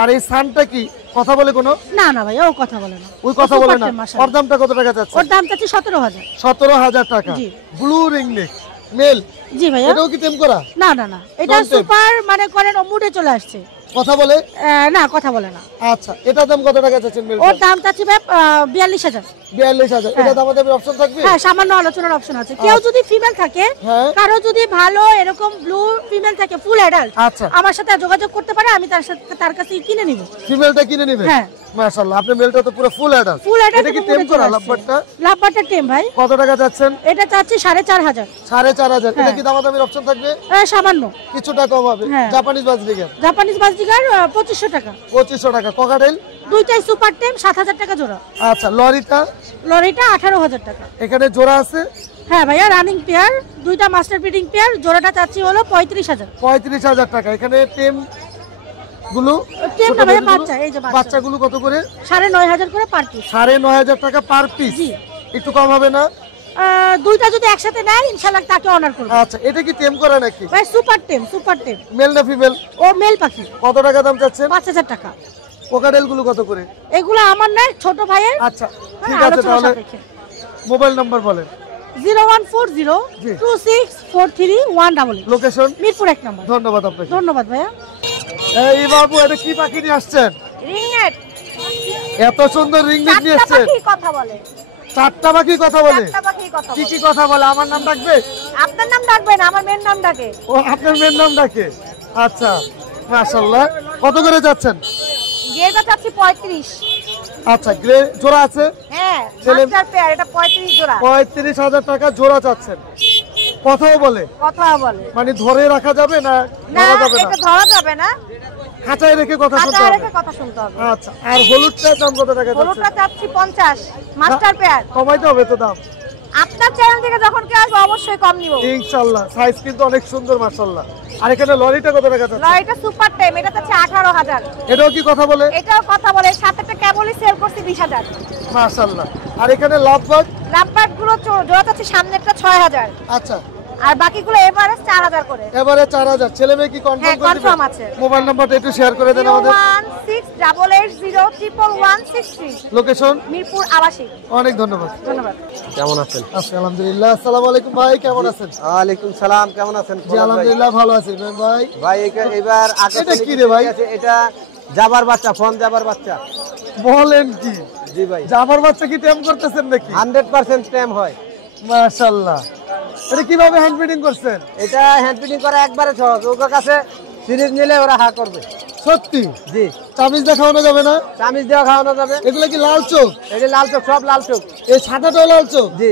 আর এই সানটা কি কথা বলে কোনো? না না ভাইয়া, ও কথা বলে না। ওই কথা বলে না। ওর দামটা কত টাকা চাচ্ছেন? ওর দাম চাচ্ছি 17,000। 17,000 টাকা। জি। Blue ringneck male. জি ভাইয়া। এটাও কি টেম করা? না না না, এটা Non-temp? সুপার মানে করেন ও মুডে চলে আসছে। কথা বলে? না, কথা বলে না। আচ্ছা, এটার দাম কত টাকা চাচ্ছেন মেল? ওর দাম চাচ্ছি ভাই 42,000। 42,000। এটা দামাদামির অপশন থাকবে? হ্যাঁ, সামান্য আলোচনার অপশন আছে। কেউ যদি ফিমেল থাকে, হ্যাঁ। কারো যদি ভালো এরকম ব্লু ফিমেল থাকে ফুল অ্যাডাল্ট, আচ্ছা। আমার সাথে যোগাযোগ করতে পারে, আমি তার কাছে কিনে নিব। ফিমেলটা কিনে নেবে? হ্যাঁ। মাশাআল্লাহ, আপনার মেলটা তো পুরো ফুল অ্যাডাল্ট। Full adult. এটা কি টেম করা লাভবারটা? লাভবারটা টেম ভাই। কত টাকা চাচ্ছেন? এটা চাচ্ছি 4,500। 4,500। এটা হ্যাঁ। কি দামাদামির অপশন থাকবে? সামান্য কিছুটা কম হবে। হ্যাঁ। Japanese budgerigar? জাপানিজ বাজরিগার 2,500 টাকা। 2,500 টাকা। ককাটেল? দুইটাই সুপার টেম, 7,000 টাকা জোড়া। আচ্ছা, লরিটা? লরিটা 18,000 টাকা। এখানে জোড়া আছে? হ্যাঁ ভাইয়া, রানিং পেয়ার, দুইটা মাস্টার ব্রিডিং পেয়ার, জোড়াটা চাচ্ছি হলো 35,000। 35,000 টাকা। এখানে টেম গুলো? টেম না ভাইয়া, বাচ্চা। এই যে বাচ্চাগুলো কত করে? 9,500 করে পার পিস। 9,500 টাকা পার পিস? জি। একটু কম হবে না? দুইটা যদি একসাথে নেয় ইনশাআল্লাহ তাকে অনার করব। আচ্ছা, এটা কি টেম করা নাকি? ভাই সুপার টেম, সুপার টেম। মেল না ফিমেল? ও মেল পাখি। কত টাকা দাম চাচ্ছেন? 5,000 টাকা। কোকাটেল গুলো কত করে? এগুলো আমার নয়, ছোট ভাইয়ের। আচ্ছা, ঠিক আছে। তাহলে মোবাইল নাম্বার বলেন। 01402643 লোকেশন? মিরপুর 1 নম্বর। ধন্যবাদ আপনাকে। ধন্যবাদ ভাইয়া। এই বাবু, এটা কি পাখি নিয়ে আসছেন? রিংনেট। এত সুন্দর রিংনেট নিয়ে আসছেন? কথা বলে। 4টা পাখি কথা বলে? পাখি কথা কি কি কথা বলে? আমার নাম ডাকবে? আপনার নাম ডাকবেন, আমার মেয়ের নাম ডাকে। ও, আপনার মেয়ের নাম ডাকে? আচ্ছা, মাশাআল্লাহ। কত করে যাচ্ছেন? গেটা চাচ্ছি 35। আচ্ছা, গ্রে জোড়া আছে? হ্যাঁ, ছেলে- মাস্টার পেয়ার, এটা 35 জোড়া। 35,000 টাকা জোড়া চাচ্ছেন। কথাও বলে? কথা বলে মানে ধরে রাখা যাবে না? না, ধরা যাবে না? এটা ধরা যাবে না, খাঁচায় রেখে কথা শুনতে খাঁচায় হবে? রেখে কথা শুনতে হবে। আচ্ছা, আর হলুদটার দাম কত টাকা যাচ্ছে? হলুদটা চাচ্ছি 50, মাস্টার পেয়ার। কমাইতে হবে তো দাম? আপনার চ্যানেল থেকে যখন কেউ আসবে অবশ্যই কম নিব। ইনশাআল্লাহ। সাইজ কিন্তু অনেক সুন্দর, মাশাআল্লাহ। আর এখানে লরিটা কত টাকা যাচ্ছে? এটা সুপার টাইম, এটা চাচ্ছি 18,000। এটাও কি কথা বলে? এটাও কথা বলে, সাথে একটা কেবলই সেল করছি 20,000। মাশাআল্লাহ। আর এখানে লাভবাগ? লাভবার্ড গুলো জোড়া চাচ্ছি সামনেরটা 6,000, আচ্ছা, আর বাকিগুলো এভারেজ 4,000 করে। এবারে 4,000। ছেলে মেয়ে কি কনফার্ম হ্যাঁ, করে দিবেন? কনফার্ম আছে। মোবাইল নাম্বারটা একটু শেয়ার করে দেন আমাদের। 01688011163। লোকেশন? মিরপুর আবাসিক। অনেক ধন্যবাদ। ধন্যবাদ। কেমন আছেন? আচ্ছা, আলহামদুলিল্লাহ। আসসালামু আলাইকুম ভাই, কেমন আছেন? ওয়ালাইকুম সালাম, কেমন আছেন? জি আলহামদুলিল্লাহ ভালো আছি। ভাই ভাই এবার এটা কি রে ভাই? এটা জাবার বাচ্চা, ফোন জাবার বাচ্চা। বলেন কি? জি ভাই, জামার বাচ্চা কি টেম করতেছেন নাকি? 100% স্ট্যাম্প হয়। মাশাআল্লাহ। এটা কিভাবে হ্যান্ড ফিডিং করছেন? এটা হ্যান্ড ফিডিং করা একবারে সহজ। ওর কাছে সিরিজ নিলে ওরা হা করবে। সত্যি? জি। চামিজ দেখানো যাবে না? চামিচ দেওয়া খাওয়ানো যাবে। এগুলো কি লাল চোখ? এটা লাল চোখ, সব লাল চোখ। এই সাদাটাও লাল চোখ? জি।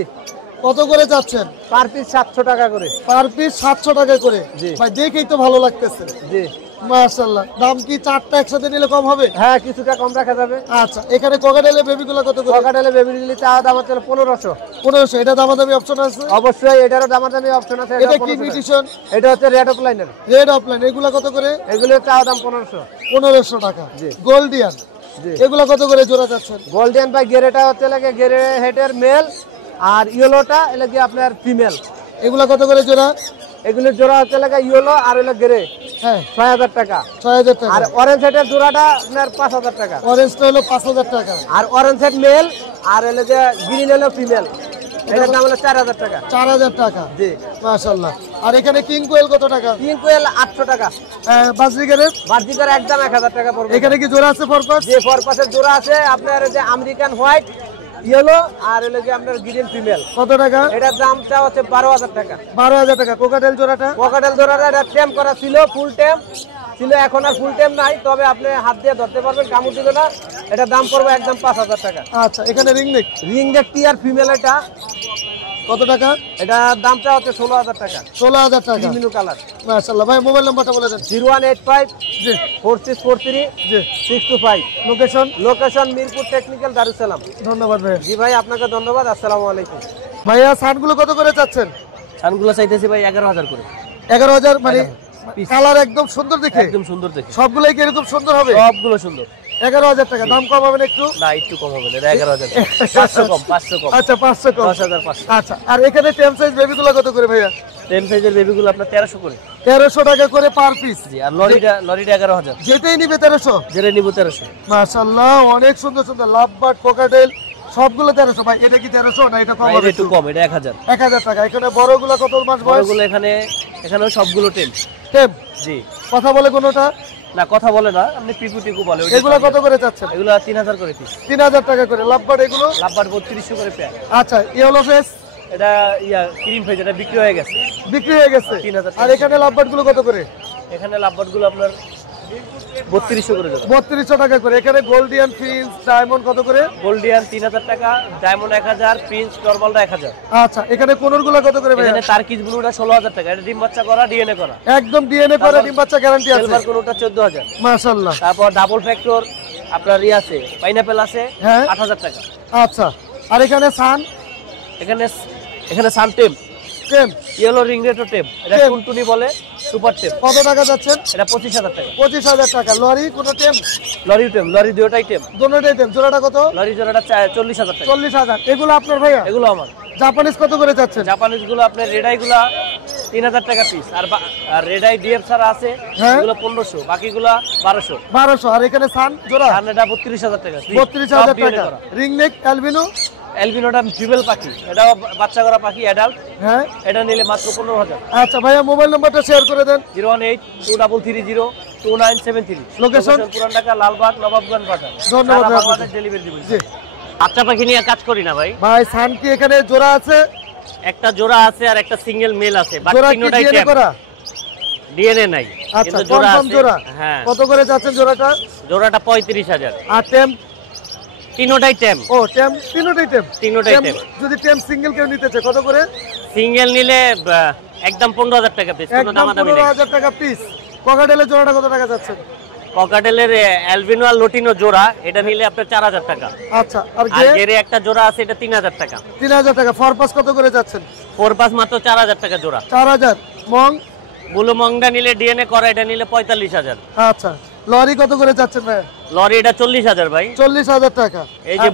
কত করে যাচ্ছেন? পার পিস 700 টাকা করে। পার পিস 700 টাকা করে? জি। ভাই দেখেই তো ভালো লাগতেছে। জি। মাশাআল্লাহ। দাম কি 4টা একসাথে নিলে কম হবে? হ্যাঁ, কিছুটা কম রাখা যাবে। আচ্ছা, এখানে কোকাটেলের বেবিগুলো কত করে? পকেটেলে বেবি দিলে চাওয়া দাম হচ্ছে 1500। 1500। এটা দামাদামি অপশন আছে? অবশ্যই এটারও দামাদামি অপশন আছে। এটা কি মিউটেশন? এটা হচ্ছে রেড অফলাইনের। Red offline. এগুলা কত করে? এগুলো চাওয়া দাম 1500। 1500 টাকা। জি। গোল্ডিয়ান? জি। এগুলা কত করে জোড়া যাচ্ছেন? গোল্ডেন ভাই গেরেটা হচ্ছে লাগে গেরে হেডের মেল, আর ইয়েলোটা এলে কি আপনার ফিমেল। এগুলা কত করে জোড়া? এগুলোর জোড়া হচ্ছে লাগে ইয়েলো আর হলো গেরে। হ্যাঁ, 6000 টাকা। 6000 টাকা। আর অরেঞ্জ হেডের জোড়াটা আপনার 5000 টাকা। অরেঞ্জটা হলো 5000 টাকা। আর অরেঞ্জ হেড মেল আর হলো যে গ্রিন হলো ফিমেল, এটার দাম হলো 4000 টাকা। 4000 টাকা। জি। মাশাআল্লাহ। আর এখানে কিং কোয়েল কত টাকা? কিং কোয়েল 800 টাকা। বাজরিগারের? বার্জিকার একদম 1000 টাকা পড়বে। এখানে কি জোড়া আছে ফরপাস? যে ফরপাসের জোড়া আছে আপনার যে আমেরিকান হোয়াইট, ইয়েলো আর হলো যে আপনার গ্রিন ফিমেল। কত টাকা? এটার দামটা হচ্ছে 12000 টাকা। 12000 টাকা। কোকাটেল জোড়াটা? পকেটেল জোড়াটা এটা টেম করা ছিল, ফুল টেম ছিল, এখন আর ফুল টেম নাই, তবে আপনি হাত দিয়ে ধরতে পারবেন, কামড় দিবে না। এটার দাম পড়বে একদম 5000 টাকা। আচ্ছা, এখানে রিংনেক রিং নেক টিয়ার ফিমেল, এটা কত টাকা? এটার দামটা হচ্ছে 16000 টাকা। 16000 টাকা। ক্রিমিনো কালার। মাশাআল্লাহ। ভাই মোবাইল নাম্বারটা বলে দেন। 0185 জি 4643 জি। 625। Location? Location Mirpur technical Darussalam. ধন্যবাদ ভাই। জি ভাই, আপনাকে ধন্যবাদ। আসসালামু আলাইকুম। ভাইয়া সানগুলো কত করে চাচ্ছেন? সানগুলো চাইতেছি ভাই 11,000 করে। 11,000 মানে কালার একদম সুন্দর দেখে, একদম সুন্দর দেখে, সবগুলাই কি এরকম সুন্দর হবে? সবগুলো সুন্দর। 11,000 টাকা দাম কম হবে না একটু? না একটু কম হবে না, 11,000 500 কম, 500 কম। আচ্ছা 500 কম, 10,500। আচ্ছা আর এখানে টেম সাইজ বেবিগুলো কত করে ভাইয়া? 10 সাইজের বেবিগুলো আপনার 1300 করে। 1300 টাকা করে পার পিস। জি, আর লরিটা 11,000, যেটাই নিবে 1300। যেটা নিব 1300। মাশাআল্লাহ অনেক সুন্দর সুন্দর লাভবার্ড, কোকাটেল সবগুলো 1300। ভাই এটা কি 1300 না এটা কম না, হবে? এটা একটু কম, এটা 1000। 1000 টাকা। এখানে বড়গুলো কত মাস বয়স? বড়গুলো এখানেও সবগুলো 10। টেম জি। কথা বলে কোনটা? না কথা বলে না, আপনি পিকুটিকু বলে। এগুলো কত করে চাচ্ছেন? এগুলো 3000 করে পিস। 3000 টাকা করে। লাভবার্ড এগুলো? লাভবার 3200 করে পেয়ার। আচ্ছা ইয়েলো ফেস এটা ক্রিম ফেজ, এটা বিক্রি হয়ে গেছে। বিক্রি হয়ে গেছে। 3000 আর এখানে লাভবার্ড গুলো কত করে? এখানে লাভবার গুলো আপনার 3200 করে দেবো। 3200 টাকা করে। এখানে গোল্ডিয়ান ফিন্স ডায়মন্ড কত করে? গোল্ডিয়ান 3000 টাকা, ডায়মন্ড 1000, প্রিন্স নরমালটা 1000। আচ্ছা এখানে কোনর গুলো কত করে ভাই? এখানে টার্কিশ ব্লুটা 16000 টাকা, এটা ডিম বাচ্চা করা, ডিএনএ করা। একদম ডিএনএ করে ডিম বাচ্চা গ্যারান্টি আছে। সিলভার কোনটা 14000। মাশাআল্লাহ। তারপর ডাবল ফ্যাক্টর আপনার আছে, পাইনাপল আছে, হ্যাঁ 8000 টাকা। আচ্ছা আর এখানে সান? এখানে সানটেম, টেম ইয়েলো রিং রেটো টেম, এটা টেম। টুনটুনি বলে, সুপার টেম। কত টাকা যাচ্ছেন? এটা 25000 টাকা। 25000 টাকা। লরি কোন টেম? লরি দুটোটাই টেম। দুটোটাই টেম। জোড়াটা কত? লরি জোড়াটা 40000 টাকা। 40000। এগুলো আপনার ভাইয়া? এগুলো আমার। জাপানিজ কত করে যাচ্ছেন? জাপানিজ গুলো আপনার রেডাই গুলা 3000 টাকা পিস, আর রেডাই ডিএফ ছাড়া আছে হ্যাঁ। এগুলো 1500, বাকিগুলা 1200। 1200। আর এখানে সান জোড়া? আর এটা 32000 টাকা। 32000 টাকা। Ring neck albino? অ্যালবিনোটা ফিমেল পাখি, এটা বাচ্চা করা পাখি, অ্যাডাল্ট। হ্যাঁ এটা নিলে মাত্র 15000। আচ্ছা ভাইয়া মোবাইল নাম্বারটা শেয়ার করে দেন। 01823302973। লোকেশন? পুরান ঢাকা, লালবাগ, নবাবগঞ্জ বাজার। ধন্যবাদ সারা ভাই বাংলাদেশ আপনাকে। ডেলিভারি দিব। জি বাচ্চা পাখি নিয়ে কাজ করি না ভাই। ভাই সান কি এখানে জোড়া আছে? একটা জোড়া আছে আর একটা সিঙ্গেল মেল আছে, বাট জোড়া কি তিনটাই ডিএনএ টেম। করা? ডিএনএ নাই, আচ্ছা কিন্তু জোড়া কনফার্ম আছে। জোড়া। হ্যাঁ। কত করে যাচ্ছেন জোড়াটা? জোড়াটা 35000। আর টেম? তিনটাই টেম। ও টেম তিনটাই টেম। তিনটাই টেম টেম। যদি টেম সিঙ্গেল কেউ নিতে চায় কত করে? সিঙ্গেল নিলে একদম 15000 টাকা পিস, কোনো একদম দামাদামি নেই। 15000 টাকা পিস। ককাটেলের জোড়াটা কত টাকা যাচ্ছেন? ককাটেলের অ্যালবিনো আর লুটিনো জোড়া, এটা নিলে আপনার 4000 টাকা। আচ্ছা আর আর গে? গেরে একটা জোড়া আছে, এটা 3000 টাকা। 3000 টাকা। ফরপাস কত করে যাচ্ছেন? 4 পাস মাত্র 4000 টাকা জোড়া। 4000। মং? বুলু মংডা নিলে ডিএনএ করা, এটা নিলে 45000। আচ্ছা লরি কত করে যাচ্ছেন ভাই? লরি এটা 40000 ভাই। 40000 টাকা। এই যে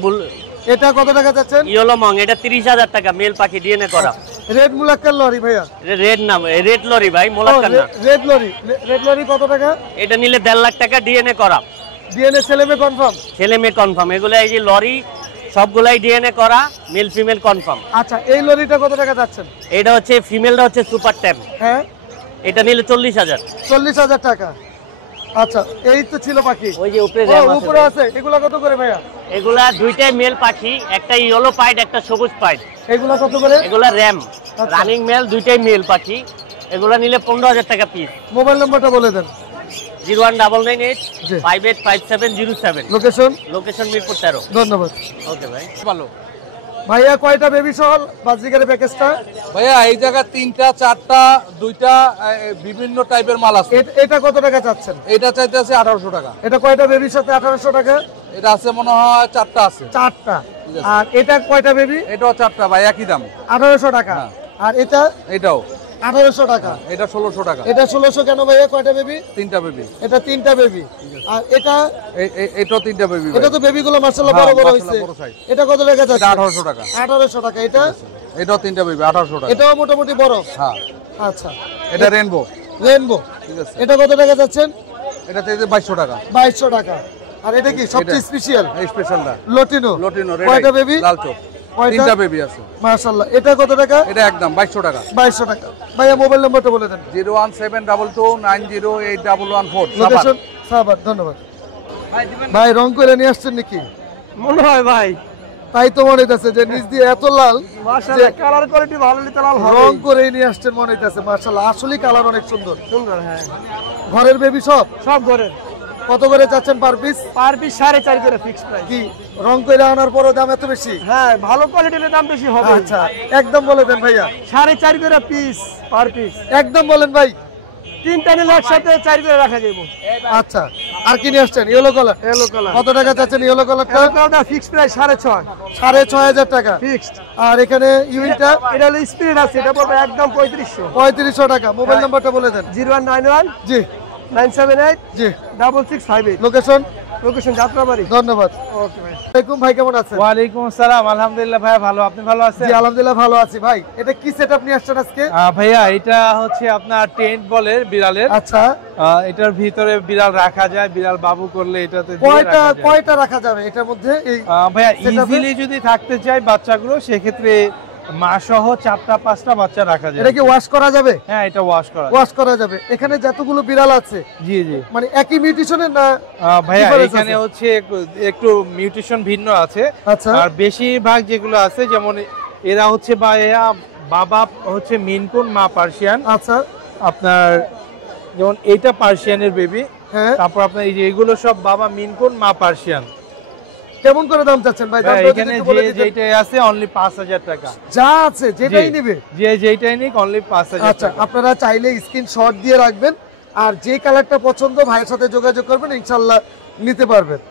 এটা কত টাকা যাচ্ছেন? ইয়েলো মং, এটা 30000 টাকা, মেল পাখি, ডিএনএ করা। রেড মুলাক্কার লরি ভাইয়া? রেড নাম, রেড লরি ভাই, মোলাক্কার না। Red lorry. রেড লরি কত টাকা? এটা নিলে 1.5 লাখ টাকা, ডিএনএ করা। ডিএনএ ছেলে মেয়ে কনফার্ম? ছেলে মেয়ে কনফার্ম। এগুলো এই যে লরি সবগুলাই ডিএনএ করা, মেল ফিমেল কনফার্ম। আচ্ছা এই লরিটা কত টাকা যাচ্ছেন? এটা হচ্ছে ফিমেলটা হচ্ছে সুপার ট্যাপ, হ্যাঁ এটা নিলে 40000। 40000 টাকা। আচ্ছা এই তো ছিল পাখি। ওই যে উপরে ও, র্যাম আছে উপরে ভাই। আছে। এগুলা কত করে ভাইয়া? এগুলা দুইটাই মেল পাখি, একটা ইয়েলো পাইড, একটা সবুজ পাইড। এগুলা কত করে? এগুলা র্যাম, আচ্ছা। রানিং মেল, দুইটাই মেল পাখি। এগুলা নিলে 15000 টাকা পিস। মোবাইল নাম্বারটা বলে দেন। 01998 জি। 585707। লোকেশন? লোকেশন মিরপুর 13। ধন্যবাদ ওকে ভাই। ভালো ভাইয়া। কয়টা বেবি সহ বাজিকারের প্যাকেজটা? ভাইয়া এই জায়গা 3টা 4টা 2টা বিভিন্ন টাইপের মাল আছে। এটা কত টাকা চাচ্ছেন? এটা চাইতে আছে 1800 টাকা। এটা কয়টা বেবির সাথে 1800 টাকা? এটা আছে মনে হয় 4টা আছে। 4টা। আর এটা কয়টা বেবি? এটাও 4টা ভাই, একই দাম। 1800 টাকা। আর এটা? এটাও 1800 টাকা। এটা 1600 টাকা। এটা 1600 কেন ভাইয়া? কয়টা বেবি? 3টা বেবি। এটা 3টা বেবি। আর এটা? এটাও 3টা বেবি। এটা তো বেবিগুলো মাশাআল্লাহ বড় বড় হইছে। বড় সাইজ। এটা কত টাকা যাচ্ছে? 1800 টাকা। 1800 টাকা। এটা? এটাও 3টা বেবি, 1800 টাকা। এটাও মোটামুটি বড়। হ্যাঁ। আচ্ছা এটা রেনবো। রেনবো। ঠিক আছে। এটা কত টাকা যাচ্ছেন? এটা চাইতে 2200 টাকা। 2200 টাকা। আর এটা কি সবচেয়ে স্পেশাল? এই স্পেশালটা লটিনো। লটিনো রেড। কয়টা বেবি? লাল চোখ। কয়টা? 3টা বেবি আছে। মাশাআল্লাহ। এটা কত টাকা? এটা একদম 2200 টাকা। 2200 টাকা। ভাইয়া মোবাইল নাম্বারটা বলে দেন। 01722908114। লোকেশন? সাভার। ধন্যবাদ ভাই। রং করে নিয়ে আসছেন নাকি? মনে হয় ভাই। তাই তো মনে হইতাছে যে নিচ দিয়ে এত লাল, মাশাআল্লাহ কালার কোয়ালিটি ভালো নিতে লাল হবে। রং করে নিয়ে আসছেন মনে হইতাছে। মাশাআল্লাহ আসলেই কালার অনেক সুন্দর। সুন্দর। হ্যাঁ ঘরের বেবি সব? সব ঘরের। কত করে চাচ্ছেন পার পিস? পার পিস 4.5 করে ফিক্স প্রাইস। কি রং করে আনার পরও দাম এত বেশি? হ্যাঁ ভালো কোয়ালিটির দাম বেশি হবে। আচ্ছা একদম বলে দেন ভাইয়া। 4.5 করে পিস পার পিস। একদম বলেন ভাই। 3টা নিলে একসাথে 4 করে রাখা যাবে। আচ্ছা আর কি নিয়ে আসছেন? Yellow colour. Yellow colour. কত টাকা চাচ্ছেন ইয়েলো কালারটা? এটা ফিক্স প্রাইস 6.5 6,500 টাকা ফিক্সড। আর এখানে ইউনিটটা এটা হলো স্পিরিট আছে, এটা পড়বে একদম 3500। 3500 টাকা। মোবাইল নাম্বারটা বলে দেন। 0191 জি 978 জি 6658। লোকেশন? লোকেশন যাত্রাবাড়ি। ধন্যবাদ। ওকে ভাই। আসসালামু ভাই, কেমন আছেন? ওয়ালাইকুম আসসালাম, আলহামদুলিল্লাহ ভাই ভালো, আপনি ভালো আছেন? জি আলহামদুলিল্লাহ ভালো আছি। ভাই এটা কি সেটআপ নিয়ে আসছেন আজকে? ভাইয়া এটা হচ্ছে আপনার টেন্ট বলে বিড়ালের। আচ্ছা এটার ভিতরে বিড়াল রাখা যায়, বিড়াল বাবু করলে এটাতে কয়টা রাখা যাবে এটার মধ্যে? এই ভাইয়া setup-এ? ইজিলি যদি থাকতে চাই বাচ্চাগুলো সেক্ষেত্রে মা সহ 4টা-5টা বাচ্চা রাখা যায়। এটা কি ওয়াশ করা যাবে? হ্যাঁ এটা ওয়াশ করা যায়। ওয়াশ করা যাবে। এখানে যতগুলো বিড়াল আছে জি জি মানে একই মিউটেশনের না? ভাইয়া difference এখানে আছে? হচ্ছে একটু মিউটেশন ভিন্ন আছে। আচ্ছা আর বেশিরভাগ যেগুলো আছে যেমন এরা হচ্ছে ভাইয়া বাবা হচ্ছে মিনকুন, মা পার্সিয়ান। আচ্ছা আপনার যেমন এইটা পার্সিয়ানের বেবি, হ্যাঁ তারপর আপনার এই যে এগুলো সব বাবা মিনকুন, মা পার্সিয়ান। কেমন করে দাম চাচ্ছেন ভাই? দামটা যদি এখানে একটু বলে যে দিতেন। যেটাই আছে অনলি 5000 টাকা। যা আছে যেটাই জি। নিবে? যে যেটাই নিক অনলি 5000 আচ্ছা টাকা। আপনারা চাইলে স্ক্রিনশট দিয়ে রাখবেন আর যে কালারটা পছন্দ ভাইয়ের সাথে যোগাযোগ করবেন, ইনশাআল্লাহ নিতে পারবেন।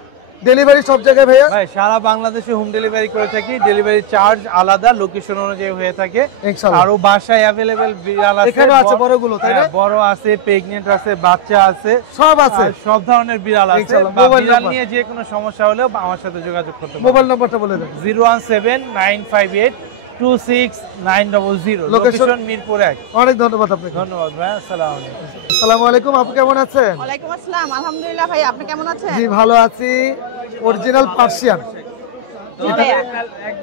ডেলিভারি সব জায়গায় ভাইয়া? ভাই সারা বাংলাদেশে হোম ডেলিভারি করে থাকি, ডেলিভারি চার্জ আলাদা লোকেশন অনুযায়ী হয়ে থাকে। ইনশাআল্লাহ। আরো বাসায় अवेलेबल বিড়াল আছে, এখানেও আছে বড়গুলো, তাই না? হ্যাঁ, বড় আছে, প্রেগন্যান্ট আছে, বাচ্চা আছে, সব আছে। আর সব ধরনের বিড়াল আছে। ইনশাআল্লাহ। বা মোবাইল বিড়াল নাম্বার? নিয়ে যে কোনো সমস্যা হলেও আমার সাথে যোগাযোগ করতে পারেন। মোবাইল নাম্বারটা বলে দেন। 01795826900। লোকেশন? লোকেশন মিরপুর 1। অনেক ধন্যবাদ আপনাকে। ধন্যবাদ ভাই, আসসালামু আলাইকুম। আসসালামু আলাইকুম, আপু কেমন আছেন? ওয়ালাইকুম আসসালাম, আলহামদুলিল্লাহ ভাই, আপনি কেমন আছেন? জি ভালো আছি। অরিজিনাল পার্সিয়ান, জি ভাইয়া।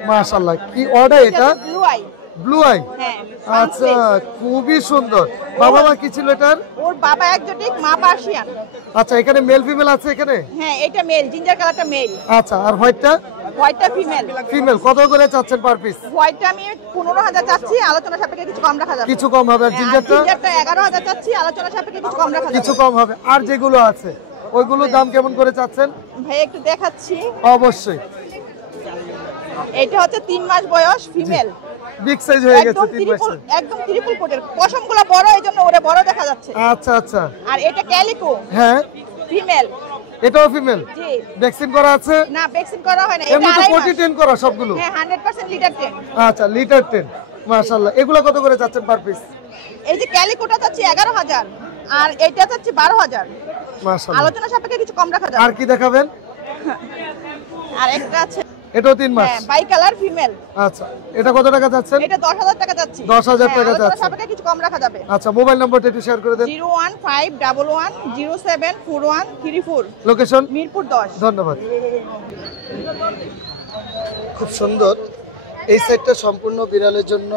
মাশাআল্লাহ। কি অর্ডার এটা? Blue eye. Blue eye. হ্যাঁ আচ্ছা খুবই সুন্দর। বাবা মা কি ছিল এটার? ওর বাবা একজোটিক, মা পার্সিয়ান। আচ্ছা এখানে মেল ফিমেল আছে এখানে? হ্যাঁ এটা মেল, জিঞ্জার কালারটা মেল, আচ্ছা আর হোয়াইটটা? হোয়াইটটা ফিমেল। ফিমেল। কত করে চাচ্ছেন পার পিস? হোয়াইটটা আমি 15000 চাচ্ছি, আলোচনা সাপেক্ষে কিছু কম রাখা যাবে। কিছু কম হবে। আর হ্যাঁ, আর জিঞ্জারটা? জিঞ্জারটা 11000 চাচ্ছি, আলোচনা সাপেক্ষে কিছু কম রাখা যাবে। কিছু কম হবে। আর যেগুলো আছে ওইগুলোর দাম কেমন করে চাচ্ছেন? ভাই একটু দেখাচ্ছি। অবশ্যই। এটা হচ্ছে 3 মাস বয়স, ফিমেল। বিগ সাইজ হয়ে গেছে একদম 3 মাসে। একদম ত্রিপুল কোটের, পশমগুলো বড়, এইজন্য ওরে বড় দেখা যাচ্ছে। আচ্ছা আচ্ছা আর এটা ক্যালিকো, হ্যাঁ ফিমেল। এটাও ফিমেল? জি। ভ্যাকসিন করা আছে? না ভ্যাকসিন করা হয় না, এটা এমনি তো 2.5 কোটি মাস। 10 করা সবগুলো? হ্যাঁ 100% লিটার 10। আচ্ছা লিটার 10। মাশাআল্লাহ। এগুলো কত করে চাচ্ছেন পার পিস? এই যে ক্যালিকোটা চাচ্ছি 11000 আর এটা চাচ্ছি 12000। মাশাআল্লাহ। আলোচনা সাপেক্ষে কিছু কম রাখা আর যাবে। কি দেখাবেন? আর একটা আছে, এটাও 3 মাস? হ্যাঁ বাই কালার ফিমেল। আচ্ছা এটা কত টাকা চাচ্ছেন? এটা 10000 টাকা চাচ্ছি। 10,000 টাকা আলোচনা চাচ্ছি। সাপেক্ষে কিছু কম রাখা যাবে। আচ্ছা মোবাইল নাম্বারটা একটু শেয়ার করে দেন। 01511074134। লোকেশন? মিরপুর 10। ধন্যবাদ। খুব সুন্দর। এই সাইটটা সম্পূর্ণ বিড়ালের জন্য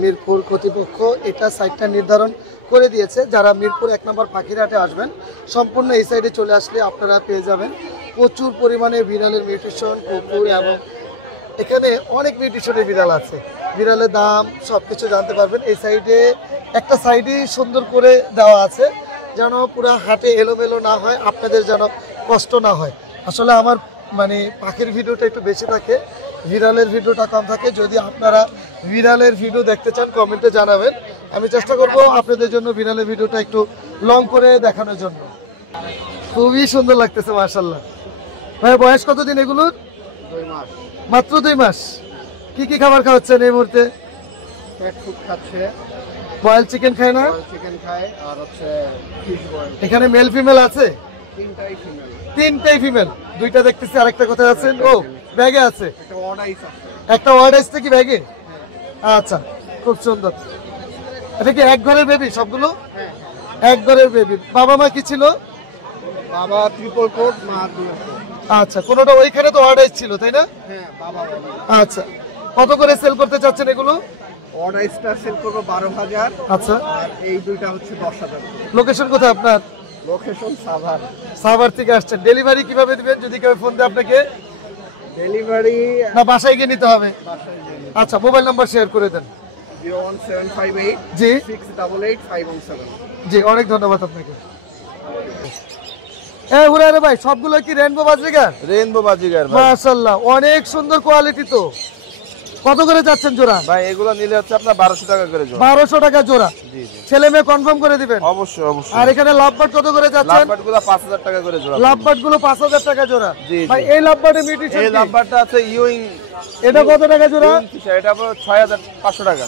মিরপুর কর্তৃপক্ষ এটা সাইটটা নির্ধারণ করে দিয়েছে। যারা মিরপুর 1 নম্বর পাখিরহাটে আসবেন সম্পূর্ণ এই সাইডে চলে আসলে আপনারা পেয়ে যাবেন প্রচুর পরিমাণে বিড়ালের মিউটেশন, কুকুর এবং এখানে অনেক মিউটেশনের বিড়াল আছে। বিড়ালের দাম সব কিছু জানতে পারবেন। এই সাইডে একটা সাইডই সুন্দর করে দেওয়া আছে যেন পুরো হাটে এলোমেলো না হয়, আপনাদের যেন কষ্ট না হয়। আসলে আমার মানে পাখির ভিডিওটা একটু বেশি থাকে, বিড়ালের ভিডিওটা কম থাকে। যদি আপনারা বিড়ালের ভিডিও দেখতে চান কমেন্টে জানাবেন, আমি চেষ্টা করব আপনাদের জন্য বিড়ালের ভিডিওটা একটু লং করে দেখানোর জন্য। খুবই সুন্দর লাগতেছে মাশাআল্লাহ। ভাই বয়স কতদিন এগুলোর? 2 মাস। মাত্র 2 মাস। কি কি খাবার খাওয়াচ্ছেন এই মুহূর্তে? পেট ফুড খাচ্ছে, বয়েল চিকেন খায় না? চিকেন খায় আর হচ্ছে ফিশ বয়েল। এখানে মেল ফিমেল আছে? 3টাই ফিমেল। 3টাই ফিমেল। 2টা দেখতেছি, আরেকটা কোথায় আছে? ও ব্যাগে আছে। একটা অর্ডাইস আছে। একটা ওয়ার্ড আসছে কি ব্যাগে? আচ্ছা খুব সুন্দর। এটা কি এক ঘরের বেবি সবগুলো? এক ঘরের বেবি। বাবা মা কি ছিল? বাবা ট্রিপল কোট, মা 2 কোট। আচ্ছা কোনোটা ওইখানে তো ওয়ার্ড ছিল তাই না? হ্যাঁ বাবা অর্ডাইস। আচ্ছা কত করে সেল করতে চাচ্ছেন এগুলো? অর্ডাইসটা সেল করব 12000। আচ্ছা আর এই দুইটা হচ্ছে 10000। লোকেশন কোথায় আপনার? লোকেশন সাভার। সাভার থেকে আসছেন। ডেলিভারি কিভাবে দিবেন যদি কেউ ফোন দেয় আপনাকে? ডেলিভারি না বাসায় গিয়ে নিতে হবে? বাসায় নিয়ে আচ্ছা মোবাইল নাম্বার শেয়ার করে দেন। 01758 জি 688 517। জি অনেক ধন্যবাদ আপনাকে। এই হুরারে ভাই সবগুলো কি রেইনবো বাজরিগার? রেইনবো বাজিগার ভাই। মাশাআল্লাহ অনেক সুন্দর কোয়ালিটি তো। কত করে যাচ্ছেন জোড়া? ভাই এগুলো নিলে হচ্ছে আপনার 1200 টাকা করে জোড়া। 1200 টাকা জোড়া। জি জি। ছেলে মেয়ে কনফার্ম করে দিবেন? অবশ্যই অবশ্যই। আর এখানে লাভবার্ড কত করে যাচ্ছেন? লাভবার্ড গুলো 5000 টাকা করে জোড়া। লাভবার্ড গুলো 5000 টাকা জোড়া। জি ভাই জি। এই লাভবার্ডের মিউটেশন এই লাভবার্ডটা আছে ইউইং। এটা কত টাকা জোড়া? এটা 6500 টাকা।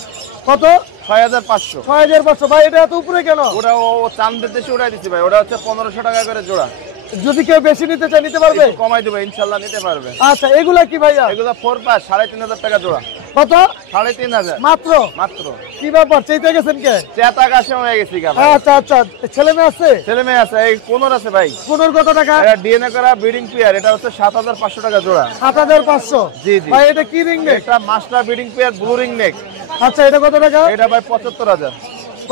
কত? 6500। 6500। ভাই এটা এত উপরে কেন? ওটা ও চান্দের দেশে উড়াই দিছি ভাই। ওটা হচ্ছে 1500 টাকা করে জোড়া। যদি কেউ বেশি নিতে চায় নিতে পারবে? একটু কমাই দেব ইনশাআল্লাহ, নিতে পারবে। আচ্ছা এগুলা কি ভাইয়া? এগুলো 4 পাস 3500 টাকা জোড়া। কত? 3500 মাত্র? মাত্র। কি ব্যাপার, চাইতে গেছেন কে? চেতা কাছে হয়ে গেছি গা ভাই। আচ্ছা আচ্ছা, ছেলে মেয়ে আছে? ছেলে মেয়ে আছে, এই 15 আছে ভাই। 15 কত টাকা? এটা ডিএনএ করা ব্রিডিং পেয়ার, এটা হচ্ছে 7500 টাকা জোড়া। 7500। জি জি। ভাই এটা কি রিং নেক? এটা master breeding pair blue ring neck. আচ্ছা এটা কত টাকা? এটা ভাই 75000।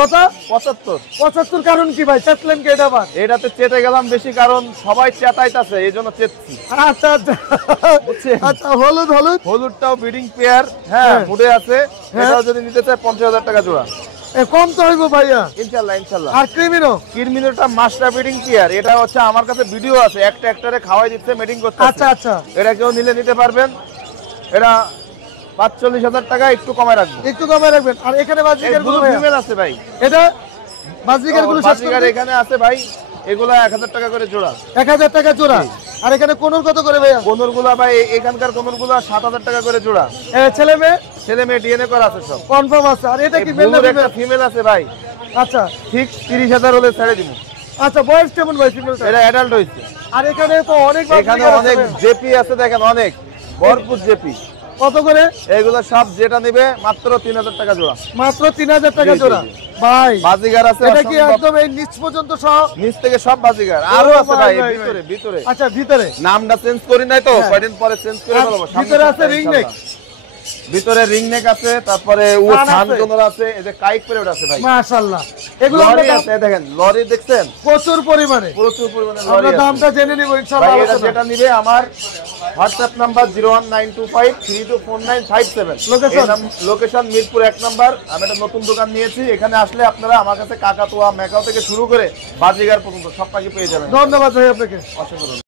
কত? 75। 75 কারণ কি ভাই, চেতলেন কি এটা আবার? এটাতে চেতে গেলাম বেশি, কারণ সবাই চেতাইতাছে এইজন্য চেতছি। আচ্ছা আচ্ছা আচ্ছা। হলুদ হলুদ হলুদটাও ব্রিডিং পেয়ার, হ্যাঁ মুডে আছে। এটাও যদি নিতে চায় 50000 টাকা জোড়া। এ কম তো হইব ভাইয়া ইনশাআল্লাহ ইনশাআল্লাহ। আর ক্রিমিনো? কিরমিনোটা মাস্টার ব্রিডিং পেয়ার, এটা হচ্ছে আমার কাছে ভিডিও আছে, একটা একটারে খাওয়াই দিচ্ছে, মিটিং করতে। আচ্ছা আচ্ছা। এটা কেউ নিলে নিতে পারবেন। এটা 45000 টাকা, একটু কমায় রাখবো। একটু কমে রাখবেন। আর এখানে বাজিকার গুলো ফিমেল আছে ভাই। এটা বাজিকার গুলো বাজিকার এখানে আছে ভাই, এগুলা 1000 টাকা করে জোড়া। 1000 টাকা জোড়া। আর এখানে কোনর কত করে ভাইয়া? কোনরগুলা ভাই এখানকার কোনরগুলা 7000 টাকা করে জোড়া। ছেলে মেয়ে? ছেলে মেয়ে ডিএনএ করা আছে সব। কনফার্ম আছে। আর এটা কি মেল না ব্লুর ফিমেল? একটা ফিমেল আছে ভাই। আচ্ছা ঠিক 30000 হলে ছেড়ে দিব। আচ্ছা বয়স কেমন ভাই ফিমেলটা? এটা অ্যাডাল্ট হইছে। আর এখানে তো অনেক এখানে বাজিকার অনেক আছে। জেপি আছে, দেখেন অনেক ভরপুর জেপি। কত করে? এগুলো সব যেটা নিবে মাত্র 3000 টাকা জোড়া। মাত্র 3000 টাকা জি, জি, জোড়া। জি। ভাই বাজিগার আছে এটা কি অসম্ভব। একদম এই নিচ পর্যন্ত সব? নিচ থেকে সব বাজিগার। আরো আছে ভাই, ভাই ভাই, ভিতরে ভিতরে। আচ্ছা ভিতরে নামটা চেঞ্জ করি নাই তো, হ্যাঁ। কয়দিন পরে চেঞ্জ করে আর বলবো। ভিতরে আছে রিং নেক? ভিতরে রিং নেক আছে, তারপরে ও কান থান আছে? কোনর আছে, এই যে কাইক পেরে ওটা আছে ভাই। মাশাআল্লাহ। এগুলো আমরা লরি আছে, দেখেন লরি দেখছেন প্রচুর পরিমাণে। প্রচুর পরিমাণে আমরা লরি আছে। দামটা জেনে নিব ইনশাআল্লাহ। ভাই এটা আলোচনা। যেটা নিবে আমার WhatsApp number 01925324957। Location? Location Mirpur 1 number. আমি একটা নতুন দোকান নিয়েছি, এখানে আসলে আপনারা আমার কাছে কাকাতুয়া মেকাও থেকে শুরু করে বাজিগার পর্যন্ত সব পাখি পেয়ে যাবেন। ধন্যবাদ ভাই আপনাকে। অসংখ্য ধন্যবাদ।